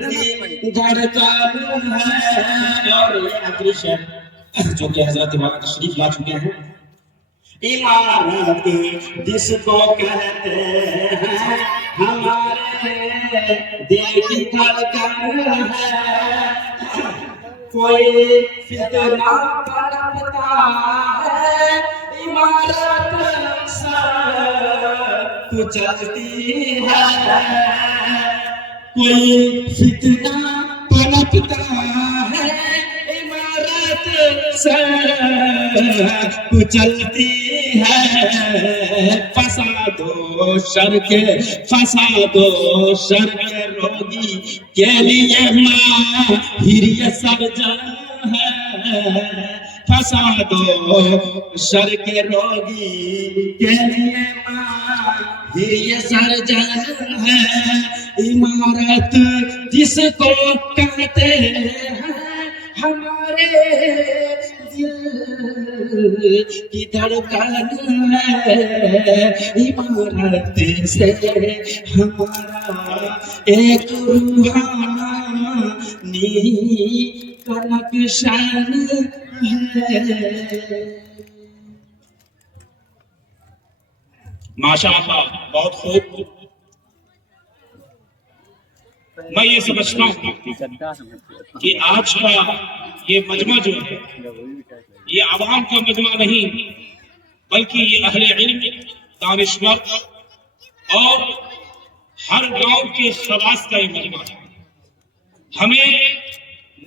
کی دھڑکن ہے. اور یہ آخری شعر جو کہ حضرت مولانا تشریف لا چکے ہیں. عمارت جس کو کہتے ہیں ہمارے دل کی دھڑکن ہے. کوئی فتنہ پنپتا ہے عمارت سب کچلتی ہے. کوئی فتنہ پنپتا ہے عمارت سب کچلتی ہے. فساد و شر کے روگی کے لیے ماہر یہ سرجن ہے. فساد و شر کے روگی کے لیے ماہر یہ سرجن ہے. عمارت جس کو کہتے ہیں ہمارے دل کی دھڑکن ہے. عمارت سے ہمارا ایک روحانی کنکشن ہے. ماشاءاللہ بہت خوب. میں یہ سمجھتا ہوں کہ آج کا یہ مجمع جو ہے یہ عوام کا مجمع نہیں بلکہ یہ اہل علم دانشور اور ہر گاؤں کے خواص کا یہ مجمع ہے. ہمیں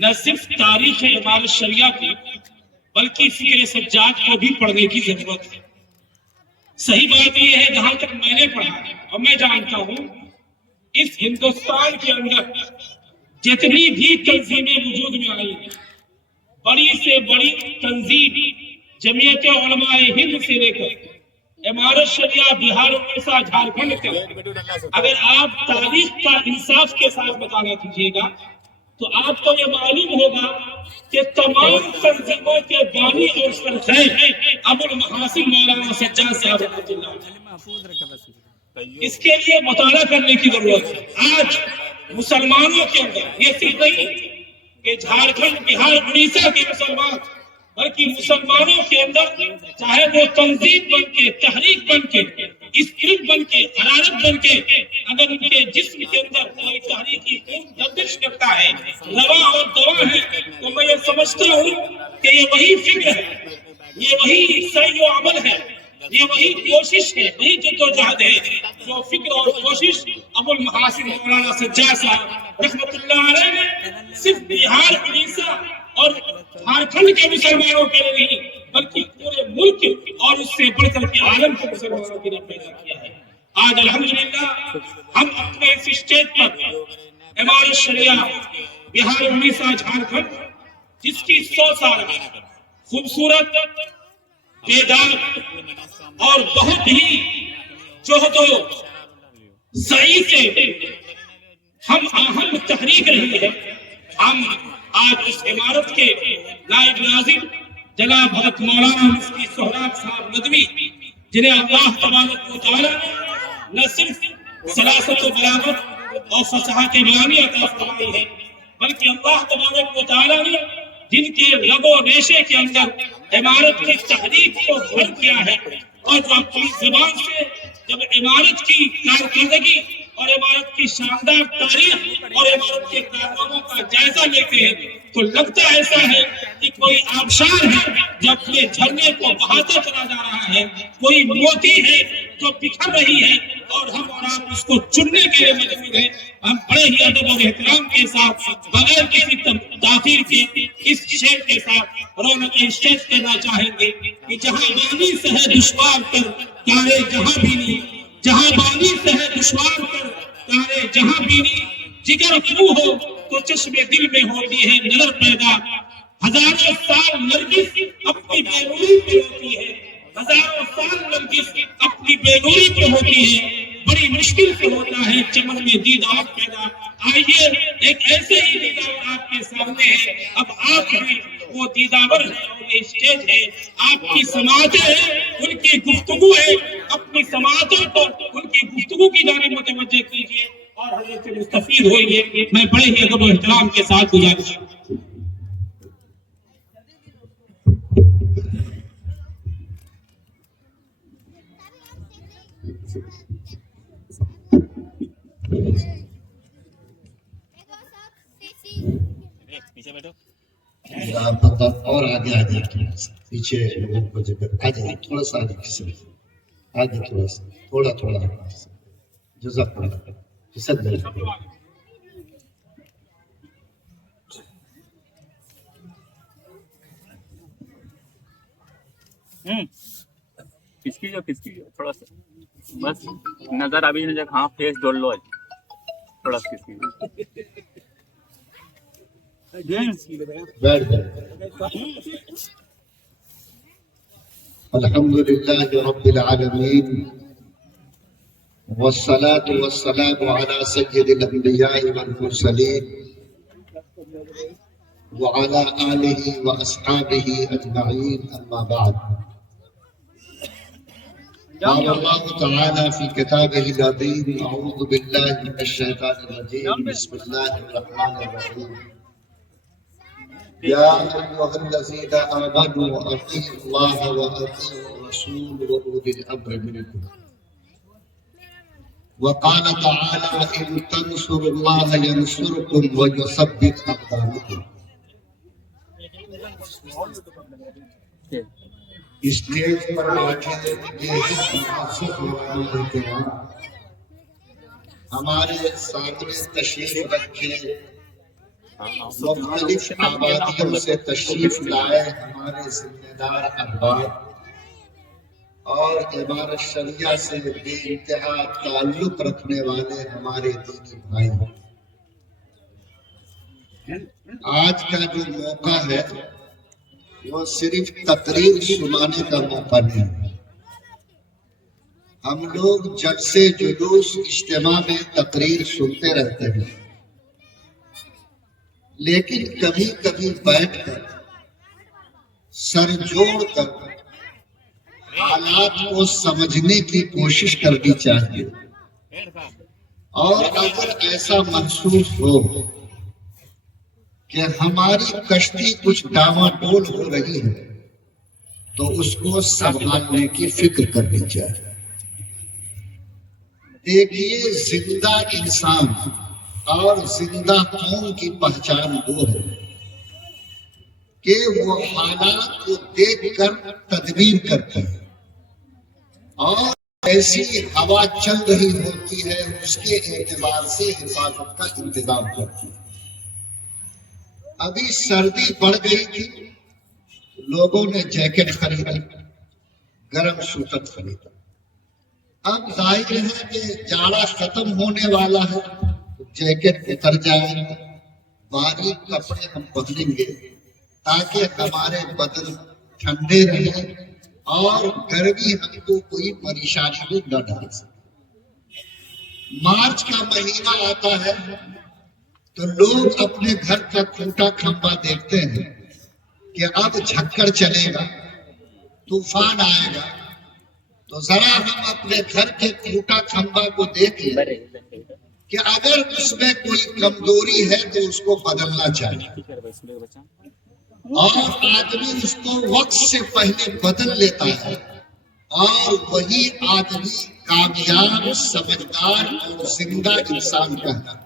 نہ صرف تاریخ عمارت شریعہ کی بلکہ فکر سجاد کو بھی پڑھنے کی ضرورت ہے. صحیح بات یہ ہے جہاں تک میں نے پڑھا اور میں جانتا ہوں اس ہندوستان کے اندر جتنی بھی تنظیمیں وجود میں آئی ہیں بڑی سے بڑی تنظیم جمعیت علماء ہند سے لے کر عمارت شریعہ بہار اڑیسہ جھارکھنڈ تک اگر آپ تاریخ کا انصاف کے ساتھ بتانا کیجیے گا تو آپ کو یہ معلوم ہوگا کہ تمام تنظیموں کے بانی اور سرخیر ابو المحاسن مولانا سجاد صاحب رحمۃ اللہ علیہ. اس کے لیے مطالعہ کرنے کی ضرورت ہے. آج مسلمانوں کے اندر یہ صرف نہیں کہ جھارکھنڈ بہار اڑیسہ کے مسلمان بلکہ مسلمانوں کے اندر چاہے وہ تنظیم بن کے، تحریک بن کے، اسپرٹ بن کے، حرارت بن کے، اگر ان کے جسم کے اندر کوئی تحریکی خون گردش کرتا ہے، روا اور دوا ہے، تو میں یہ سمجھتا ہوں کہ یہ وہی فکر ہے، یہ وہی سعی و عمل ہے، یہ وہی کوشش ہے، وہی جدوجہد ہے جو فکر اور کوشش ابو المحاسن مولانا سجاد صاحب رحمت اللہ علیہ نے صرف بہار، اڑیسہ اور جھارکھنڈ کے مسلمانوں کے لیے نہیں بلکہ پورے ملک اور اس سے بڑھ کر کے عالم کے مسلمانوں کے لیے پیدا کیا ہے۔ آج الحمدللہ ہم اپنے اس اسٹیج پر امارت شریعہ بہار، اڑیسہ، جھارکھنڈ، جس کی 100 سال خوبصورت، بیدار اور بہت ہی جوہد و سعی سے ہم آہنگ تحریک رہی ہے، ہم آج اس عمارت کے نائب ناظم جناب حضرت مولانا مفتی سہراب صاحب ندوی، جنہیں اللہ تبارک و تعالی نے نہ صرف سلاست و بلاغت اور فصاحت بیانی عطا فرمائی ہے، بلکہ اللہ تبارک و تعالی نے جن کے رگ و ریشے کے اندر عمارت کی تحریک کو بھر کیا ہے، اور جو اپنی زبان سے جب عمارت کی کارکردگی اور عمارت کی شاندار تاریخ اور عمارت کے کارناموں کا جائزہ لیتے ہیں تو لگتا ایسا ہے کہ کوئی آبشار ہے جو اپنے جھرنے کو بہاتا چلا جا رہا ہے، کوئی موتی ہے جو بکھر رہی ہے، اور ہم اور آپ اس کو چننے کے لیے مجبور ہیں۔ ہم بڑے ہی ادب اور احترام کے ساتھ بغیر کسی تاخیر کے اس شعر کے ساتھ رونق اسٹیج کرنا چاہیں گے کہ جہاں بانی سے ہے دشوار کر تارے جہاں بینی، جہاں بانی سے ہے دشوار کر تارے جہاں بینی، جگر خو ہو تو چشم دل میں ہوتی ہے نظر پیدا، ہزاروں سال نرگس اپنی بے نوری پہ ہوتی ہے، ہزاروں سال نرگس اپنی بے نوری پہ ہوتی ہے، بڑی مشکل سے ہوتا ہے چمن میں دیدار پیدا۔ آئیے ایک ایسے ہی دیدار آپ کے سامنے ہے، اب آپ بھی وہ دیداور ہے اور یہ اسٹیج ہے، آپ کی سماعتیں ہیں، ان کی گفتگو ہے، اپنی سماعتوں کو ان کی گفتگو کی جانب متوجہ کیجیے اور حضرت سے مستفید ہوئیے۔ میں بڑے ہی ادب و احترام کے ساتھ گزارش کرتا ہوں۔ آپ اور آگے آ جائیں، پیچھے لوگوں کو جگہ آ جائیں، تھوڑا سا آگے کسی آگے تھوڑا سا تھوڑا جزاک اللہ جزاک اللہ۔ کس کی تھوڑا سا بس نظر ابھی نہیں، ہاں فیس ڈول لو تھوڑا سا کس کی بیٹھ جائیں۔ الحمدللہ رب العالمین والصلاة والسلام على سید الانبیاء والمرسلین وعلى آلہ واصحابہ اجمعین، اما بعد۔ قال اللہ تعالی فی کتابہ العظیم، اعوذ باللہ من الشیطان الرجیم، بسم اللہ الرحمن الرحیم۔ يا أيها الذين آمنوا أطيعوا الله وأطيعوا الرسول وأولي الأمر منكم، وقال تعالى إن تنصروا الله ينصركم ويثبت أقدامكم۔ اسٹیج پر بیٹھے ہمارے سامنے تشریف رکھے، مختلف آبادیوں سے تشریف لائے ہمارے ذمہ دار احباب اور عمارت شریعہ سے بے انتہا تعلق رکھنے والے ہمارے دینی بھائی، آج کا جو موقع ہے وہ صرف تقریر سنانے کا موقع نہیں ہے۔ ہم لوگ جلسے، جلوس، اجتماع میں تقریر سنتے رہتے ہیں، لیکن کبھی کبھی بیٹھ کر سر جوڑ کر حالات کو سمجھنے کی کوشش کرنی چاہیے، اور اگر ایسا محسوس ہو کہ ہماری کشتی کچھ ڈاواڈول ہو رہی ہے تو اس کو سنبھالنے کی فکر کرنی چاہیے۔ دیکھیے، زندہ انسان اور زندہ قوم کی پہچان وہ ہے کہ وہ حالات کو دیکھ کر تدبیر کرتی ہے اور ایسی ہوا چل رہی ہوتی ہے اس کے اعتبار سے حفاظت کا انتظام کرتی ہے۔ ابھی سردی بڑھ گئی تھی، لوگوں نے جیکٹ خریدا، گرم سوٹر خریدا۔ اب ظاہر ہے کہ جاڑا ختم ہونے والا ہے، جیکٹ اتر جائے گا، باریک کپڑے ہم پہنیں گے تاکہ ہمارے بدن ٹھنڈے رہیں اور گرمی ہم کو کوئی پریشانی میں نہ ڈال سکے۔ مارچ کا مہینہ آتا ہے تو لوگ اپنے گھر کا کھوٹا کھمبا دیکھتے ہیں کہ اب جھکڑ چلے گا، طوفان آئے گا، تو ذرا ہم اپنے گھر کے کھوٹا کھمبا کو دیکھ لیں کہ اگر اس میں کوئی کمزوری ہے تو اس کو بدلنا چاہیے، اور آدمی اس کو وقت سے پہلے بدل لیتا ہے، اور وہی آدمی کامیاب، سمجھدار اور زندہ انسان کہلاتا ہے۔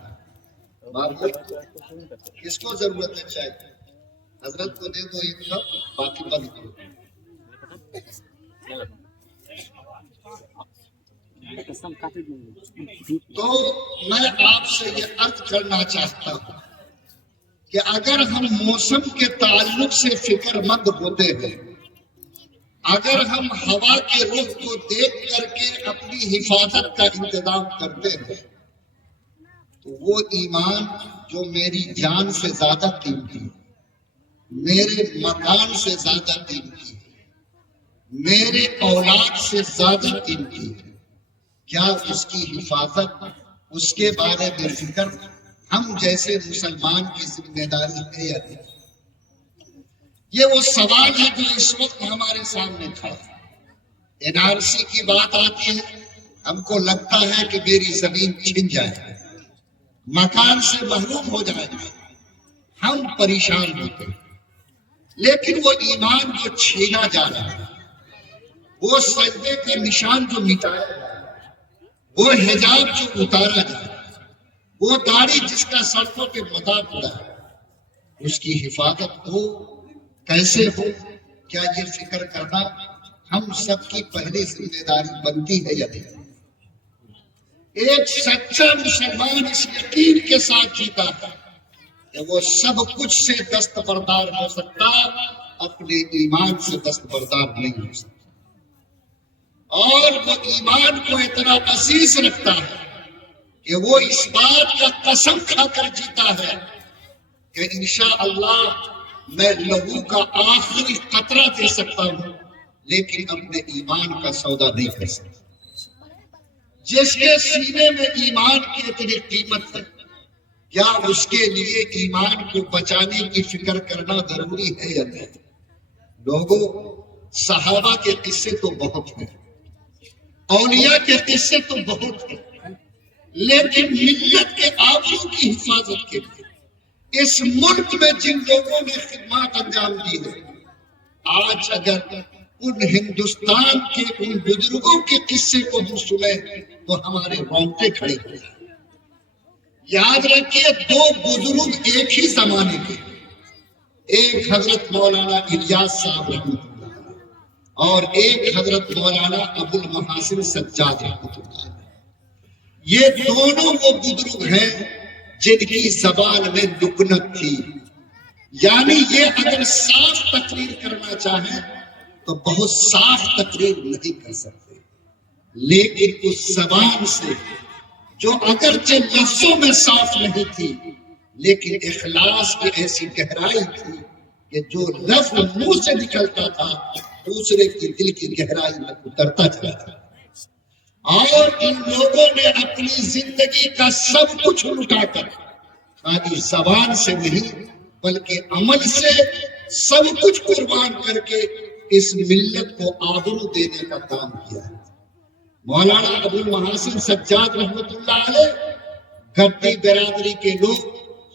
بابو، کس کو ضرورت ہے چائے؟ حضرت کو دے دو ایک کپ، باقی بند کرو۔ تو میں آپ سے یہ عرض کرنا چاہتا ہوں کہ اگر ہم موسم کے تعلق سے فکر مند ہوتے ہیں، اگر ہم ہوا کے رخ کو دیکھ کر کے اپنی حفاظت کا انتظام کرتے ہیں، تو وہ ایمان جو میری جان سے زیادہ قیمتی ہے، میرے مکان سے زیادہ قیمتی ہے، میرے اولاد سے زیادہ قیمتی ہے، کیا اس کی حفاظت، اس کے بارے میں فکر ہم جیسے مسلمان کی ذمہ داری ہے یا نہیں؟ یہ وہ سوال ہے جو اس وقت ہمارے سامنے کھڑا ہے۔ NRC کی بات آتی ہے، ہم کو لگتا ہے کہ میری زمین چھن جائے، مکان سے محروم ہو جائے گا، ہم پریشان ہوتے ہیں۔ لیکن وہ ایمان جو چھینا جا رہا ہے، وہ سجدے کا نشان جو مٹایا جا رہا ہے، وہ حجاب جو اتارا جا رہا ہے، وہ داڑھی جس کا سڑکوں پہ مذاق ہوا ہے، اس کی حفاظت ہو، کیسے ہو؟ کیا یہ فکر کرنا ہم سب کی پہلی ذمہ داری بنتی ہے یا نہیں؟ ایک سچا مسلمان اس یقین کے ساتھ جیتا ہے کہ وہ سب کچھ سے دستبردار ہو سکتا، اپنے ایمان سے دستبردار نہیں ہو سکتا، اور وہ ایمان کو اتنا عزیز رکھتا ہے کہ وہ اس بات کا قسم کھا کر جیتا ہے کہ انشاءاللہ میں لہو کا آخری قطرہ دے سکتا ہوں لیکن اپنے ایمان کا سودا نہیں کر سکتا۔ جس کے سینے میں ایمان کی اتنی قیمت ہے، کیا اس کے لیے ایمان کو بچانے کی فکر کرنا ضروری ہے یا نہیں؟ لوگوں، صحابہ کے قصے تو بہت ہیں، اولیاء کے قصے تو بہت ہیں، لیکن ملت کے آبرو کی حفاظت کے لیے اس ملک میں جن لوگوں نے خدمات انجام دی ہے، آج اگر ان ہندوستان کے ان بزرگوں کے قصے کو ہم سنیں تو ہمارے رونگٹے کھڑے ہو جائیں۔ یاد رکھیے، دو بزرگ ایک ہی زمانے کے، ایک حضرت مولانا الیاس صاحب رحمۃ اللہ اور ایک حضرت مولانا ابو المحاسن سجاد رحمۃ اللہ۔ یہ دونوں وہ بزرگ ہیں جن کی زبان میں لکنت تھی، یعنی یہ اگر صاف تقریر کرنا چاہیں تو بہت صاف تقریر نہیں کر سکتے، لیکن اس زبان سے جو اگرچہ لفظوں میں صاف نہیں تھی لیکن اخلاص کی ایسی گہرائی تھی کہ جو لفظ منہ سے نکلتا تھا دوسرے کی دل کی گہرائی میں اترتا چلا تھا۔ اور ان لوگوں نے اپنی زندگی کا سب کچھ لٹا کر خالی زبان سے نہیں بلکہ عمل سے سب کچھ قربان کر کے اس ملت کو آبرو دینے کا کام کیا ہے۔ مولانا ابو المحاسن سجاد رحمۃ اللہ علیہ گدی برادری کے لوگ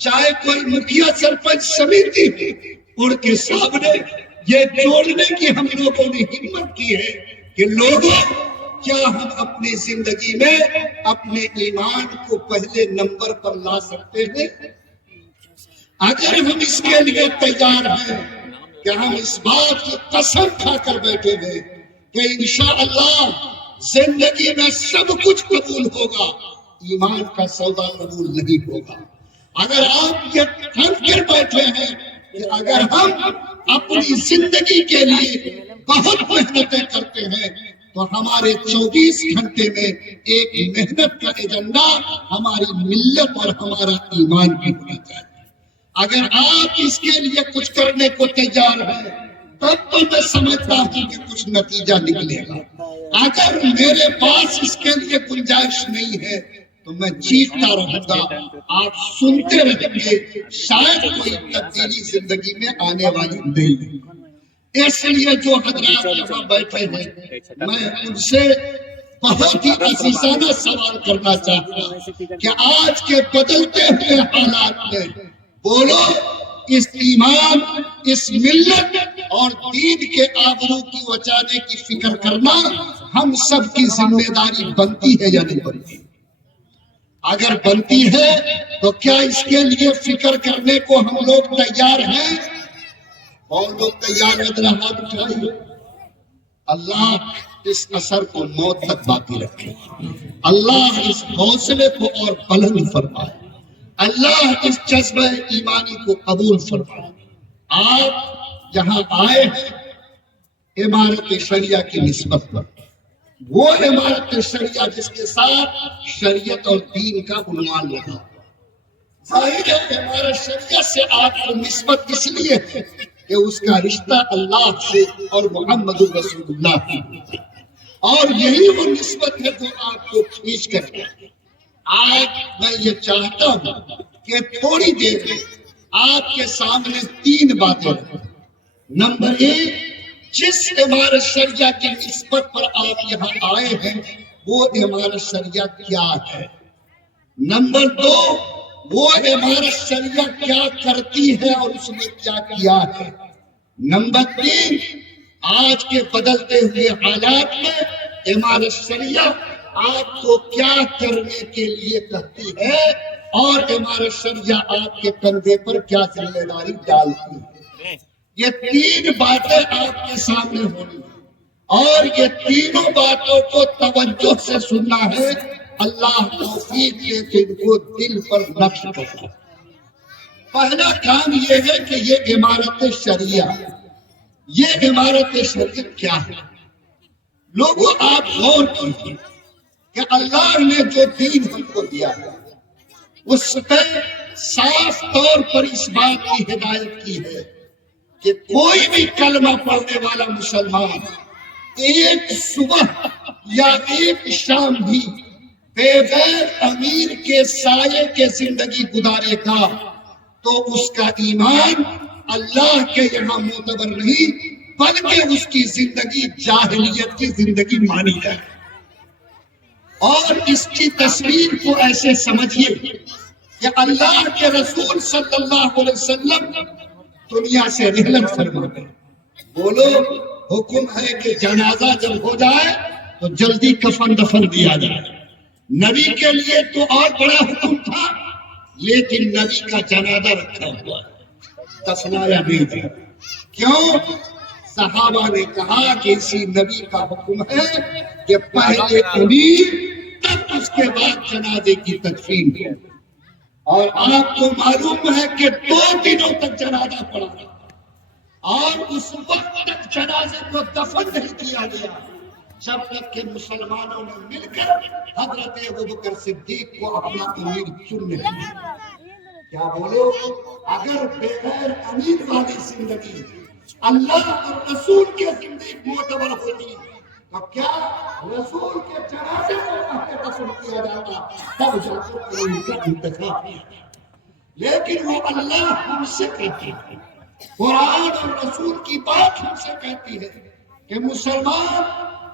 چاہے کوئی مکھیا سرپنچ سمیتی ان کے سامنے یہ جوڑنے کی ہم لوگوں نے ہمت کی ہے کہ لوگوں کیا ہم اپنی زندگی میں اپنے ایمان کو پہلے نمبر پر لا سکتے ہیں؟ اگر ہم اس کے لیے تیار ہیں کہ ہم اس بات کی قسم کھا کر بیٹھے ہیں کہ انشاءاللہ زندگی میں سب کچھ قبول ہوگا، ایمان کا سودا قبول نہیں ہوگا۔ اگر آپ یہ ٹھن کر بیٹھے ہیں کہ اگر ہم اپنی زندگی کے لیے بہت محنتیں کرتے ہیں تو ہمارے 24 گھنٹے میں ایک محنت کا ایجنڈا ہماری ملت اور ہمارا ایمان بھی ہونا چاہیے۔ اگر آپ اس کے لیے کچھ کرنے کو تیار ہیں تب تو میں سمجھتا ہوں کہ کچھ نتیجہ نکلے گا۔ اگر میرے پاس اس کے لیے گنجائش نہیں ہے تو میں چیختا رہوں گا، آپ سنتے رہیں گے، شاید کوئی تبدیلی زندگی میں آنے والی نہیں۔ اس لیے جو حضرات یہاں بیٹھے ہیں میں ان سے بہت ہی عزیزانہ سوال کرنا چاہتا ہوں کہ آج کے بدلتے ہوئے حالات میں بولو، اس ایمان، اس ملت اور دین کے آبرو کی بچانے کی فکر کرنا ہم سب کی ذمہ داری بنتی ہے یا نہیں بنتی؟ اگر بنتی ہے تو کیا اس کے لیے فکر کرنے کو ہم لوگ تیار ہیں؟ اور لوگ تیار ہے ذرا ہاتھ اٹھائیے۔ اللہ اس اثر کو موت تک باقی رکھے، اللہ اس حوصلے کو اور بلند فرمائے، اللہ اس جذبہ ایمانی کو قبول فرمائے۔ آپ یہاں آئے ہیں عمارت شریعہ کی نسبت پر، وہ عمارت شریعہ جس کے ساتھ شریعت اور دین کا عنوان لگا۔ ظاہر ہے عمارت شریعہ سے آپ کو نسبت اس لیے ہے کہ اس کا رشتہ اللہ سے اور محمد رسول اللہ سے، اور یہی وہ نسبت ہے جو آپ کو کھینچ کر گیا۔ آج میں یہ چاہتا ہوں کہ تھوڑی دیر میں آپ کے سامنے 3 باتیں رکھیں۔ نمبر 1، جس عمارت شریعہ کی نسبت پر آپ یہاں آئے ہیں وہ عمارت شریعہ کیا ہے۔ نمبر 2، وہ عمارت شریعہ کیا کرتی ہے اور اس نے کیا کیا ہے۔ نمبر 3، آج کے بدلتے ہوئے حالات میں عمارت شریعہ آپ کو کیا کرنے کے لیے کہتی ہے اور عمارت شریعہ آپ کے کندھے پر کیا ذمہ داری ڈالتی ہے۔ یہ 3 باتیں آپ کے سامنے ہونی ہیں اور یہ تینوں باتوں کو توجہ سے سننا ہے۔ اللہ توفیق دے کہ ان کو دل پر نقش کرنا۔ پہلا کام یہ ہے کہ یہ عمارت شریعہ، یہ عمارت شریعہ کیا ہے؟ لوگوں آپ غور کیجیے کہ اللہ نے جو دین ہم کو دیا ہے اس پہ صاف طور پر اس بات کی ہدایت کی ہے کہ کوئی بھی کلمہ پڑھنے والا مسلمان ایک صبح یا ایک شام بھی بغیر امیر کے سائے کے زندگی گزارے گا تو اس کا ایمان اللہ کے یہاں معتبر نہیں بلکہ اس کی زندگی جاہلیت کی زندگی مانی جائے۔ اور اس کی تصویر کو ایسے سمجھیے کہ اللہ کے رسول صلی اللہ علیہ وسلم دنیا سے رحلت فرما گئے۔ بولو، حکم ہے کہ جنازہ جب ہو جائے تو جلدی کفن دفن دیا جائے۔ نبی کے لیے تو اور بڑا حکم تھا لیکن نبی کا جنازہ رکھا ہوا ہے، دفنایا نہیں تھا۔ کیوں؟ صحابہ نے کہا کہ اسی نبی کا حکم ہے کہ پہلے امیر تب اس کے بعد جنازے کی تدفین ہے۔ اور آپ کو معلوم ہے کہ 2 دنوں تک جنازہ پڑا اور اس وقت تک جنازے کو دفن نہیں کیا گیا جب تک کہ مسلمانوں نے مل کر حضرت ابوبکر صدیق کو اپنا امیر چن لیا۔ کیا بولو، اگر بغیر امیر والی زندگی اللہ اور رسول کے زندگی معتبر ہوتی تو کیا رسول کے جنازے کو پہلے دفن کیا جاتا تب جا کر ان کا انتخاب کیا۔ لیکن وہ اللہ ہم سے کہتی ہے، قرآن اور رسول کی بات ہم سے کہتی ہے کہ مسلمان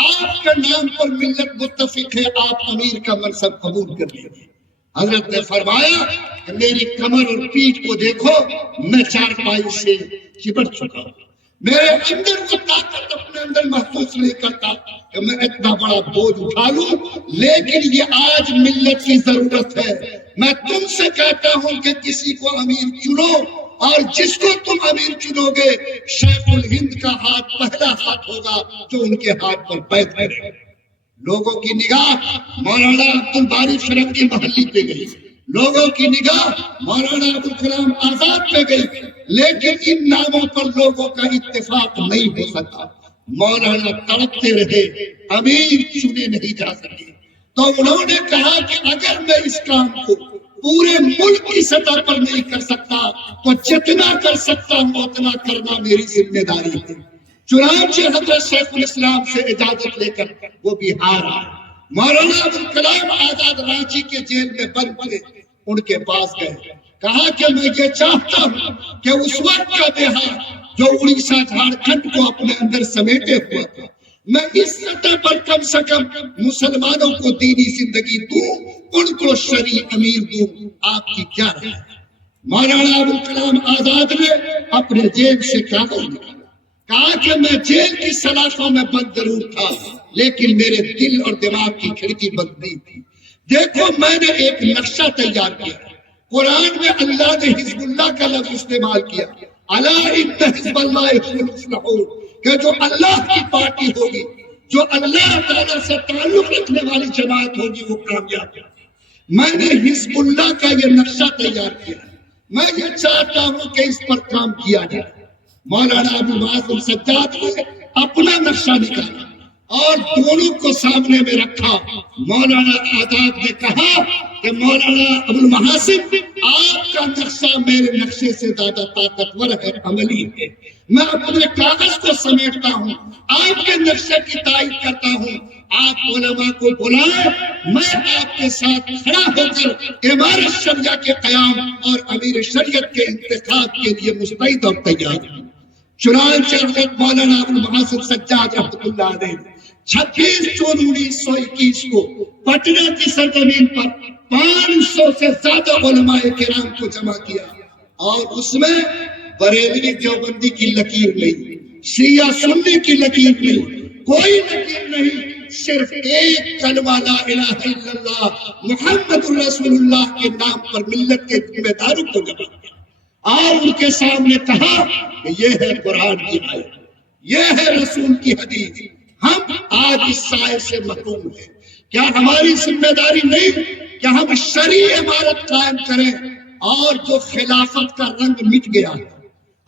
آپ کا نام پر ملت متفق ہے، آپ امیر کا منصب قبول کر لیجیے۔ حضرت نے فرمایا کہ میری کمر اور پیٹھ کو دیکھو، میں چارپائی سے چپٹ چکا ہوں، میرے اندر وہ طاقت اپنے اندر محسوس نہیں کرتا کہ میں اتنا بڑا بوجھ اٹھا لوں، لیکن یہ آج ملت کی ضرورت ہے۔ میں تم سے کہتا ہوں کہ کسی کو امیر چنو، اور جس کو تم امیر چنو گے شیخ الہند کا ہاتھ پہلا ہاتھ ہوگا جو ان کے ہاتھ پر بیعت کرے گا۔ لوگوں کی نگاہ مولانا عبد الباری فرنگی محلی پہ گئی، لوگوں کی نگاہ مولانا ابوالکلام آزاد پہ گئی، لیکن ان ناموں پر لوگوں کا اتفاق نہیں ہو سکا۔ مولانا تڑپتے رہے، امیر چنے نہیں جا سکے، تو انہوں نے کہا کہ اگر میں اس کام کو پورے ملک کی سطح پر نہیں کر سکتا تو جتنا کر سکتا ہوں اتنا کرنا میری ذمہ داری ہے۔ چنانچہ حضرت شیخ الاسلام سے اجازت لے کر وہ بہار آئے، مولانا ابوالکلام آزاد رانچی کے جیل میں بند تھے، ان کے پاس گئے، کہا کہ میں یہ چاہتا ہوں کہ اس وقت کا بہار جو اڑیسہ جھارکھنڈ کو اپنے اندر سمیٹے ہوا تھا، میں اس سطح پر کم سے کم مسلمانوں کو دینی زندگی دوں، ان کو شرعی امیر دوں، آپ کی کیا رائے ہے؟ مولانا ابوالکلام آزاد نے اپنے جیب سے کاغذ نکالا، کہا کہ میں جیل کی سلاخوں میں بند ضرور تھا لیکن میرے دل اور دماغ کی کھڑکی بند نہیں تھی۔ دیکھو میں نے ایک نقشہ تیار کیا، قرآن میں اللہ نے حزب اللہ کا لفظ استعمال کیا، الا ان حزب اللہ هم المفلحون، کہ جو اللہ کی پارٹی ہوگی، جو اللہ تعالیٰ سے تعلق رکھنے والی جماعت ہوگی وہ کامیاب ہے۔ میں نے حزب اللہ کا یہ نقشہ تیار کیا، میں یہ چاہتا ہوں کہ اس پر کام کیا جائے۔ مولانا ابو معاذ سجاد نے اپنا نقشہ نکالا اور دونوں کو سامنے میں رکھا۔ مولانا آزاد نے کہا کہ مولانا ابو المحاسن آپ کا نقشہ میرے نقشے سے زیادہ طاقتور ہے، عملی ہے، میں اپنے کاغذ کو سمیٹتا ہوں، آپ کے نقشے کی تائید کرتا ہوں، آپ علماء کو بلائیں، میں آپ کے ساتھ کھڑا ہو کر امارت شریعہ کے قیام اور امیر شریعت کے انتخاب کے لیے مستعد اور تیار ہوں۔ چنانچہ حضرت مولانا ابو المحاسن سجاد رحمۃ اللہ علیہ 26 جون 1921 کو پٹنہ کی سرزمین پر 500 سے زیادہ علماء کرام کو جمع کیا، اور اس میں بریلوی دیوبندی کی لکیر نہیں، شیعہ سنی کی لکیر نہیں، کوئی لکیر نہیں، صرف ایک کلمہ لا الہ الا اللہ محمد رسول اللہ کے نام پر ملت کے ذمہ داروں کو جمع کیا، اور ان کے سامنے کہا کہ یہ ہے قرآن کی آیت، یہ ہے رسول کی حدیث، ہم آج اس سائے سے محروم ہیں، کیا ہماری ذمہ داری نہیں کہ ہم شرعی عمارت قائم کریں، اور جو خلافت کا رنگ مٹ گیا ہے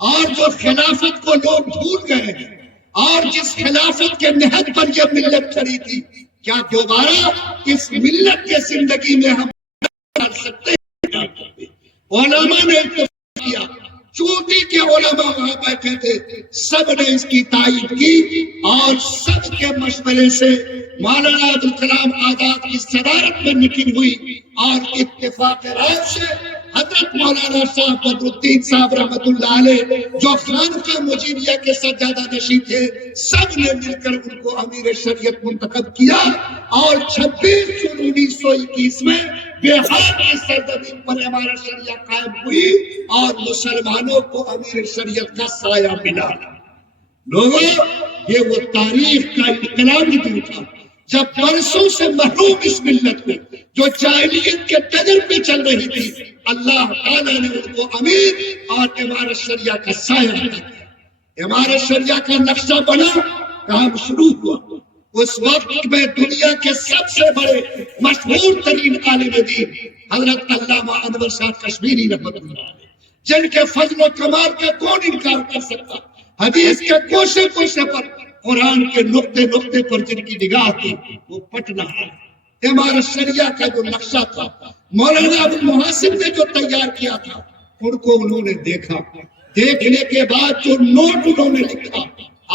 اور جو خلافت کو لوگ بھول گئے ہیں اور جس خلافت کے نہج پر یہ ملت کھڑی تھی، کیا دوبارہ اس ملت کے زندگی میں ہم کر سکتے ہیں؟ علماء نے اتفاق کیا، چوٹی کے علماء وہاں بیٹھے تھے، سب نے اس کی تائید کی، اور سب کے مشورے سے مولانا ابوالکلام آزاد کی صدارت میں میٹنگ ہوئی، اور اتفاق رائے سے حضرت مولانا صاحب بدر الدین صاحب رحمۃ اللہ علیہ جو خانقاہ مجیبیہ کے سجادہ نشین تھے، سب نے مل کر ان کو امیر شریعت منتخب کیا، اور 26 جون 1921 میں بہار کی سرزمین پر ہمارا شریعہ قائم ہوئی اور مسلمانوں کو امیر شریعت کا سایہ ملا۔ لوگوں، یہ وہ تاریخ کا انقلابی دن تھا جب برسوں سے محروم اس ملت کو جو جاہلیت کے ڈگر پہ چل رہی تھی، اللہ تعالیٰ نے ان کو امیر اور امارت شریعہ کا سایہ عطا کیا۔ امارت شریعہ کا نقشہ بنا، کام شروع ہوا۔ اس وقت میں دنیا کے سب سے بڑے مشہور ترین عالم دین حضرت علامہ انور شاہ کشمیری رحمۃ اللہ علیہ، جن کے فضل و کمال کا کون انکار کر سکتا، حدیث کے کوشے کوشے پر، قرآن کے نقطے نقطے پر جن کی نگاہ تھی، وہ پٹنہ ہے۔ امارت شریعہ کا جو نقشہ تھا مولانا ابو المحاسن نے جو تیار کیا تھا، ان کو انہوں نے دیکھا، دیکھنے کے بعد جو نوٹ انہوں نے لکھا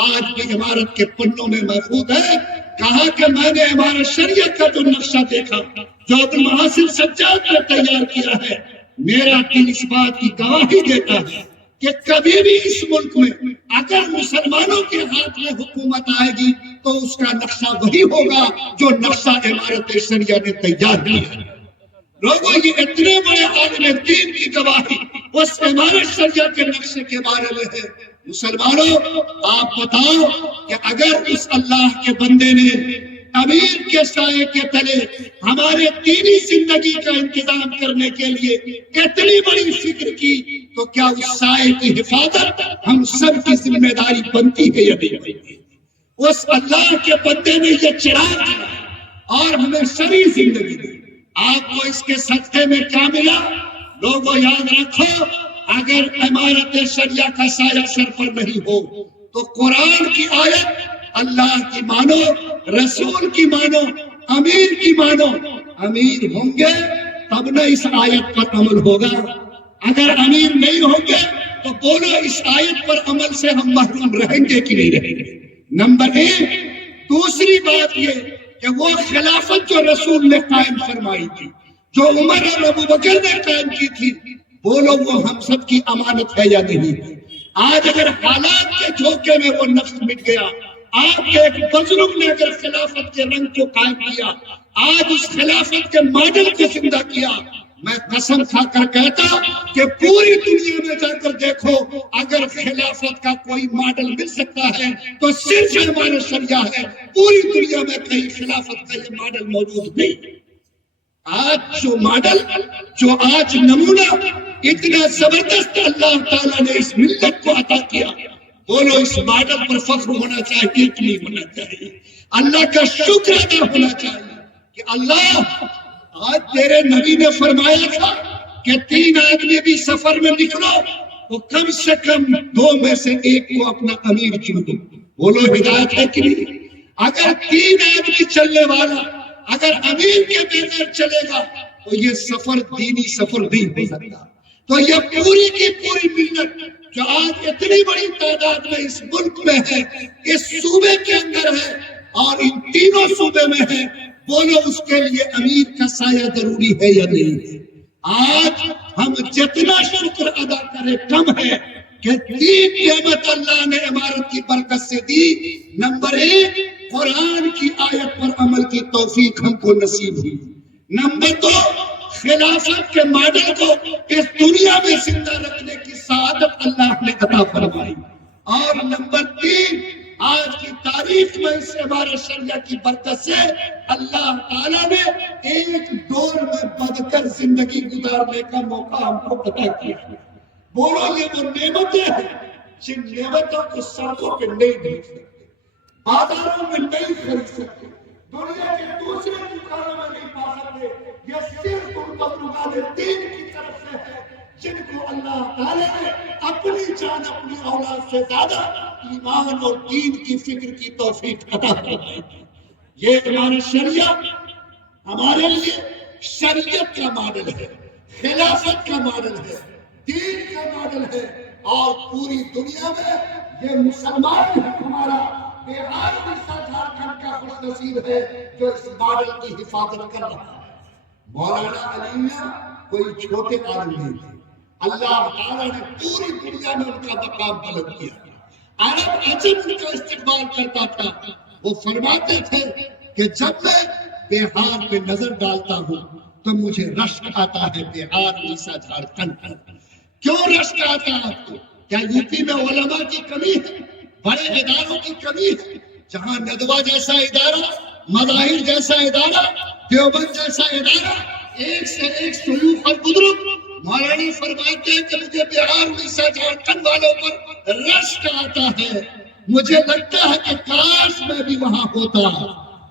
آج بھی عمارت کے پنوں میں محفوظ ہے۔ کہا کہ میں نے عمارت شریعت کا جو نقشہ دیکھا جو ابو المحاسن سجاد نے تیار کیا ہے، میرا دل اس بات کی گواہی دیتا ہے کہ کبھی بھی اس ملک میں اگر مسلمانوں کے ہاتھ میں حکومت آئے گی تو اس کا نقشہ وہی ہوگا جو نقشہ عمارت شریعہ نے تیار کیا. لوگوں یہ اتنے بڑے عالم دین کی گواہی اس عمارت شریعہ کے نقشے کے بارے میں ہے. مسلمانوں آپ بتاؤ کہ اگر اس اللہ کے بندے نے امیر کے سائے کے تلے ہمارے دینی زندگی کا انتظام کرنے کے لیے اتنی بڑی فکر کی تو کیا اس سائے کی حفاظت ہم سب کی ذمہ داری بنتی ہے یا نہیں؟ اس اللہ کے بندے نے یہ چراغ دیا اور ہمیں شرعی زندگی دی. آپ کو اس کے صدقے میں کیا ملا؟ لوگوں یاد رکھو، اگر عمارت شریعہ کا سایہ سر پر نہیں ہو تو قرآن کی آیت اللہ کی مانو، رسول کی مانو، امیر کی مانو. امیر ہوں گے تب نہ اس آیت پر عمل ہوگا. اگر امیر نہیں ہوں گے تو بولو اس آیت پر عمل سے ہم محروم رہیں گے کہ نہیں رہیں گے؟ نمبر ایک. دوسری بات یہ کہ وہ خلافت جو رسول نے قائم فرمائی تھی، جو عمر اور ابو بکر نے قائم کی تھی، بولو وہ ہم سب کی امانت ہے یا نہیں؟ آج اگر حالات کے دھوکے میں وہ نفس مٹ گیا، آپ کے ایک بزرگ نے اگر خلافت کے رنگ کو قائم کیا، آج اس خلافت کے ماڈل کو زندہ کیا، میں قسم کھا کر کہتا کہ پوری دنیا میں جا کر دیکھو، اگر خلافت کا کوئی ماڈل مل سکتا ہے تو صرف ہمارا شریعہ ہے. پوری دنیا میں کہیں خلافت کا یہ ماڈل موجود نہیں. آج جو ماڈل، جو آج نمونہ اتنا زبردست اللہ تعالیٰ نے اس ملت کو عطا کیا، بولو اس ماڈل پر فخر ہونا چاہیے کہ نہیں ہونا چاہیے؟ اللہ کا شکر ادا ہونا چاہیے کہ اللہ، آج تیرے نبی نے فرمایا تھا کہ 3 آدمی بھی سفر میں نکلو تو کم سے کم 2 میں سے ایک کو اپنا امیر چنو. بولو ہدایت ہے کہ نہیں؟ اگر 3 آدمی چلنے والا اگر امیر کے بغیر چلے گا تو یہ سفر دینی سفر نہیں ہو سکتا. تو یہ پوری کی پوری ملت جو آج اتنی بڑی تعداد میں اس ملک میں ہے، اس صوبے کے اندر ہے اور ان تینوں صوبے میں ہے، بولو اس کے لیے امیر کا سایہ ضروری ہے یا نہیں؟ آج ہم جتنا شکر ادا کرے کم ہے کہ 3 نعمت اللہ نے عمارت کی برکت سے دی. نمبر 1، قرآن کی آیت پر عمل کی توفیق ہم کو نصیب ہوئی. نمبر 2، خلافت کے ماڈل کو اس دنیا میں زندہ رکھنے کی سعادت اللہ نے عطا فرمائی. اور نمبر 3، آج کی تاریخ میں اس عمارت شریعہ کی برکت سے اللہ تعالیٰ نے ایک دور میں بدتر زندگی گزارنے کا موقع ہم کو عطا کیا. بولو یہ وہ نعمتیں ہیں جن نعمتوں کو سڑکوں پہ نہیں دیکھ سکتے، بازاروں میں نہیں خرید سکتے، دنیا کے دوسرے دکانوں میں نہیں پا سکتے. یہ صرف ان بزرگان دین کی طرف سے ہے جن کو اللہ تعالیٰ نے اپنی جان، اپنی اولاد سے زیادہ ایمان اور دین کی فکر کی توفیق عطا فرمائی. یہ عمارت شریعہ ہمارے لیے شریعت کا ماڈل ہے، خلافت کا ماڈل ہے، دین کا ماڈل ہے. اور پوری دنیا میں یہ مسلمان ہمارا بہار اڑیسہ جھارکھنڈ کا خوش نصیب ہے جو اس ماڈل کی حفاظت کر رہا ہے. مولانا علی میاں کوئی چھوٹے آدمی نہیں تھے. اللہ تعالیٰ نے پوری دنیا میں ان کا مقام بلند کیا. عرب عجم ان کا استقبال کرتا تھا. وہ فرماتے تھے کہ جب میں بہار پہ نظر ڈالتا ہوں تو مجھے رشک آتا ہے بہار اڑیسہ جھارکھنڈ پر. کیوں رشک آتا ہے آپ کو؟ کیا یو پی میں علماء کی کمی ہے؟ بڑے اداروں کی کمی ہے؟ جہاں ندوہ جیسا ادارہ، مظاہر جیسا ادارہ، دیوبند جیسا ادارہ، ایک سے ایک شیوخ اور بزرگ. مولانا فرماتے ہیں کہ مجھے بہار اڑیسہ جھارکھنڈ والوں پر رشک آتا ہے. مجھے لگتا ہے کہ کاش میں بھی وہاں ہوتا.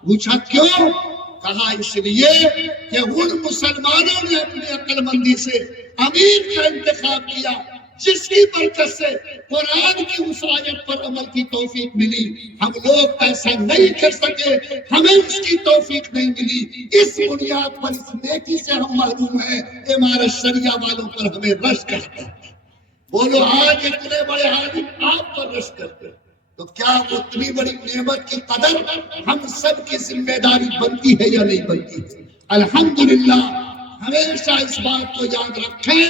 پوچھا کیوں؟ کہا اس لیے کہ ان مسلمانوں نے اپنی عقل مندی سے امیر کا انتخاب کیا جس کی برکت سے قرآن کی اس آیت پر عمل کی توفیق ملی. ہم لوگ ایسا نہیں کر سکے، ہمیں اس کی توفیق نہیں ملی. اس بنیاد پر، اس نیکی سے ہم محروم ہیں. عمارت شریعہ والوں پر ہمیں رشک کرتا ہے. بولو آج اتنے بڑے عالم آپ پر رشک کرتے ہیں تو کیا اتنی بڑی نعمت کی قدر ہم سب کی ذمہ داری بنتی ہے یا نہیں بنتی؟ الحمدللہ ہمیشہ اس بات کو یاد رکھیں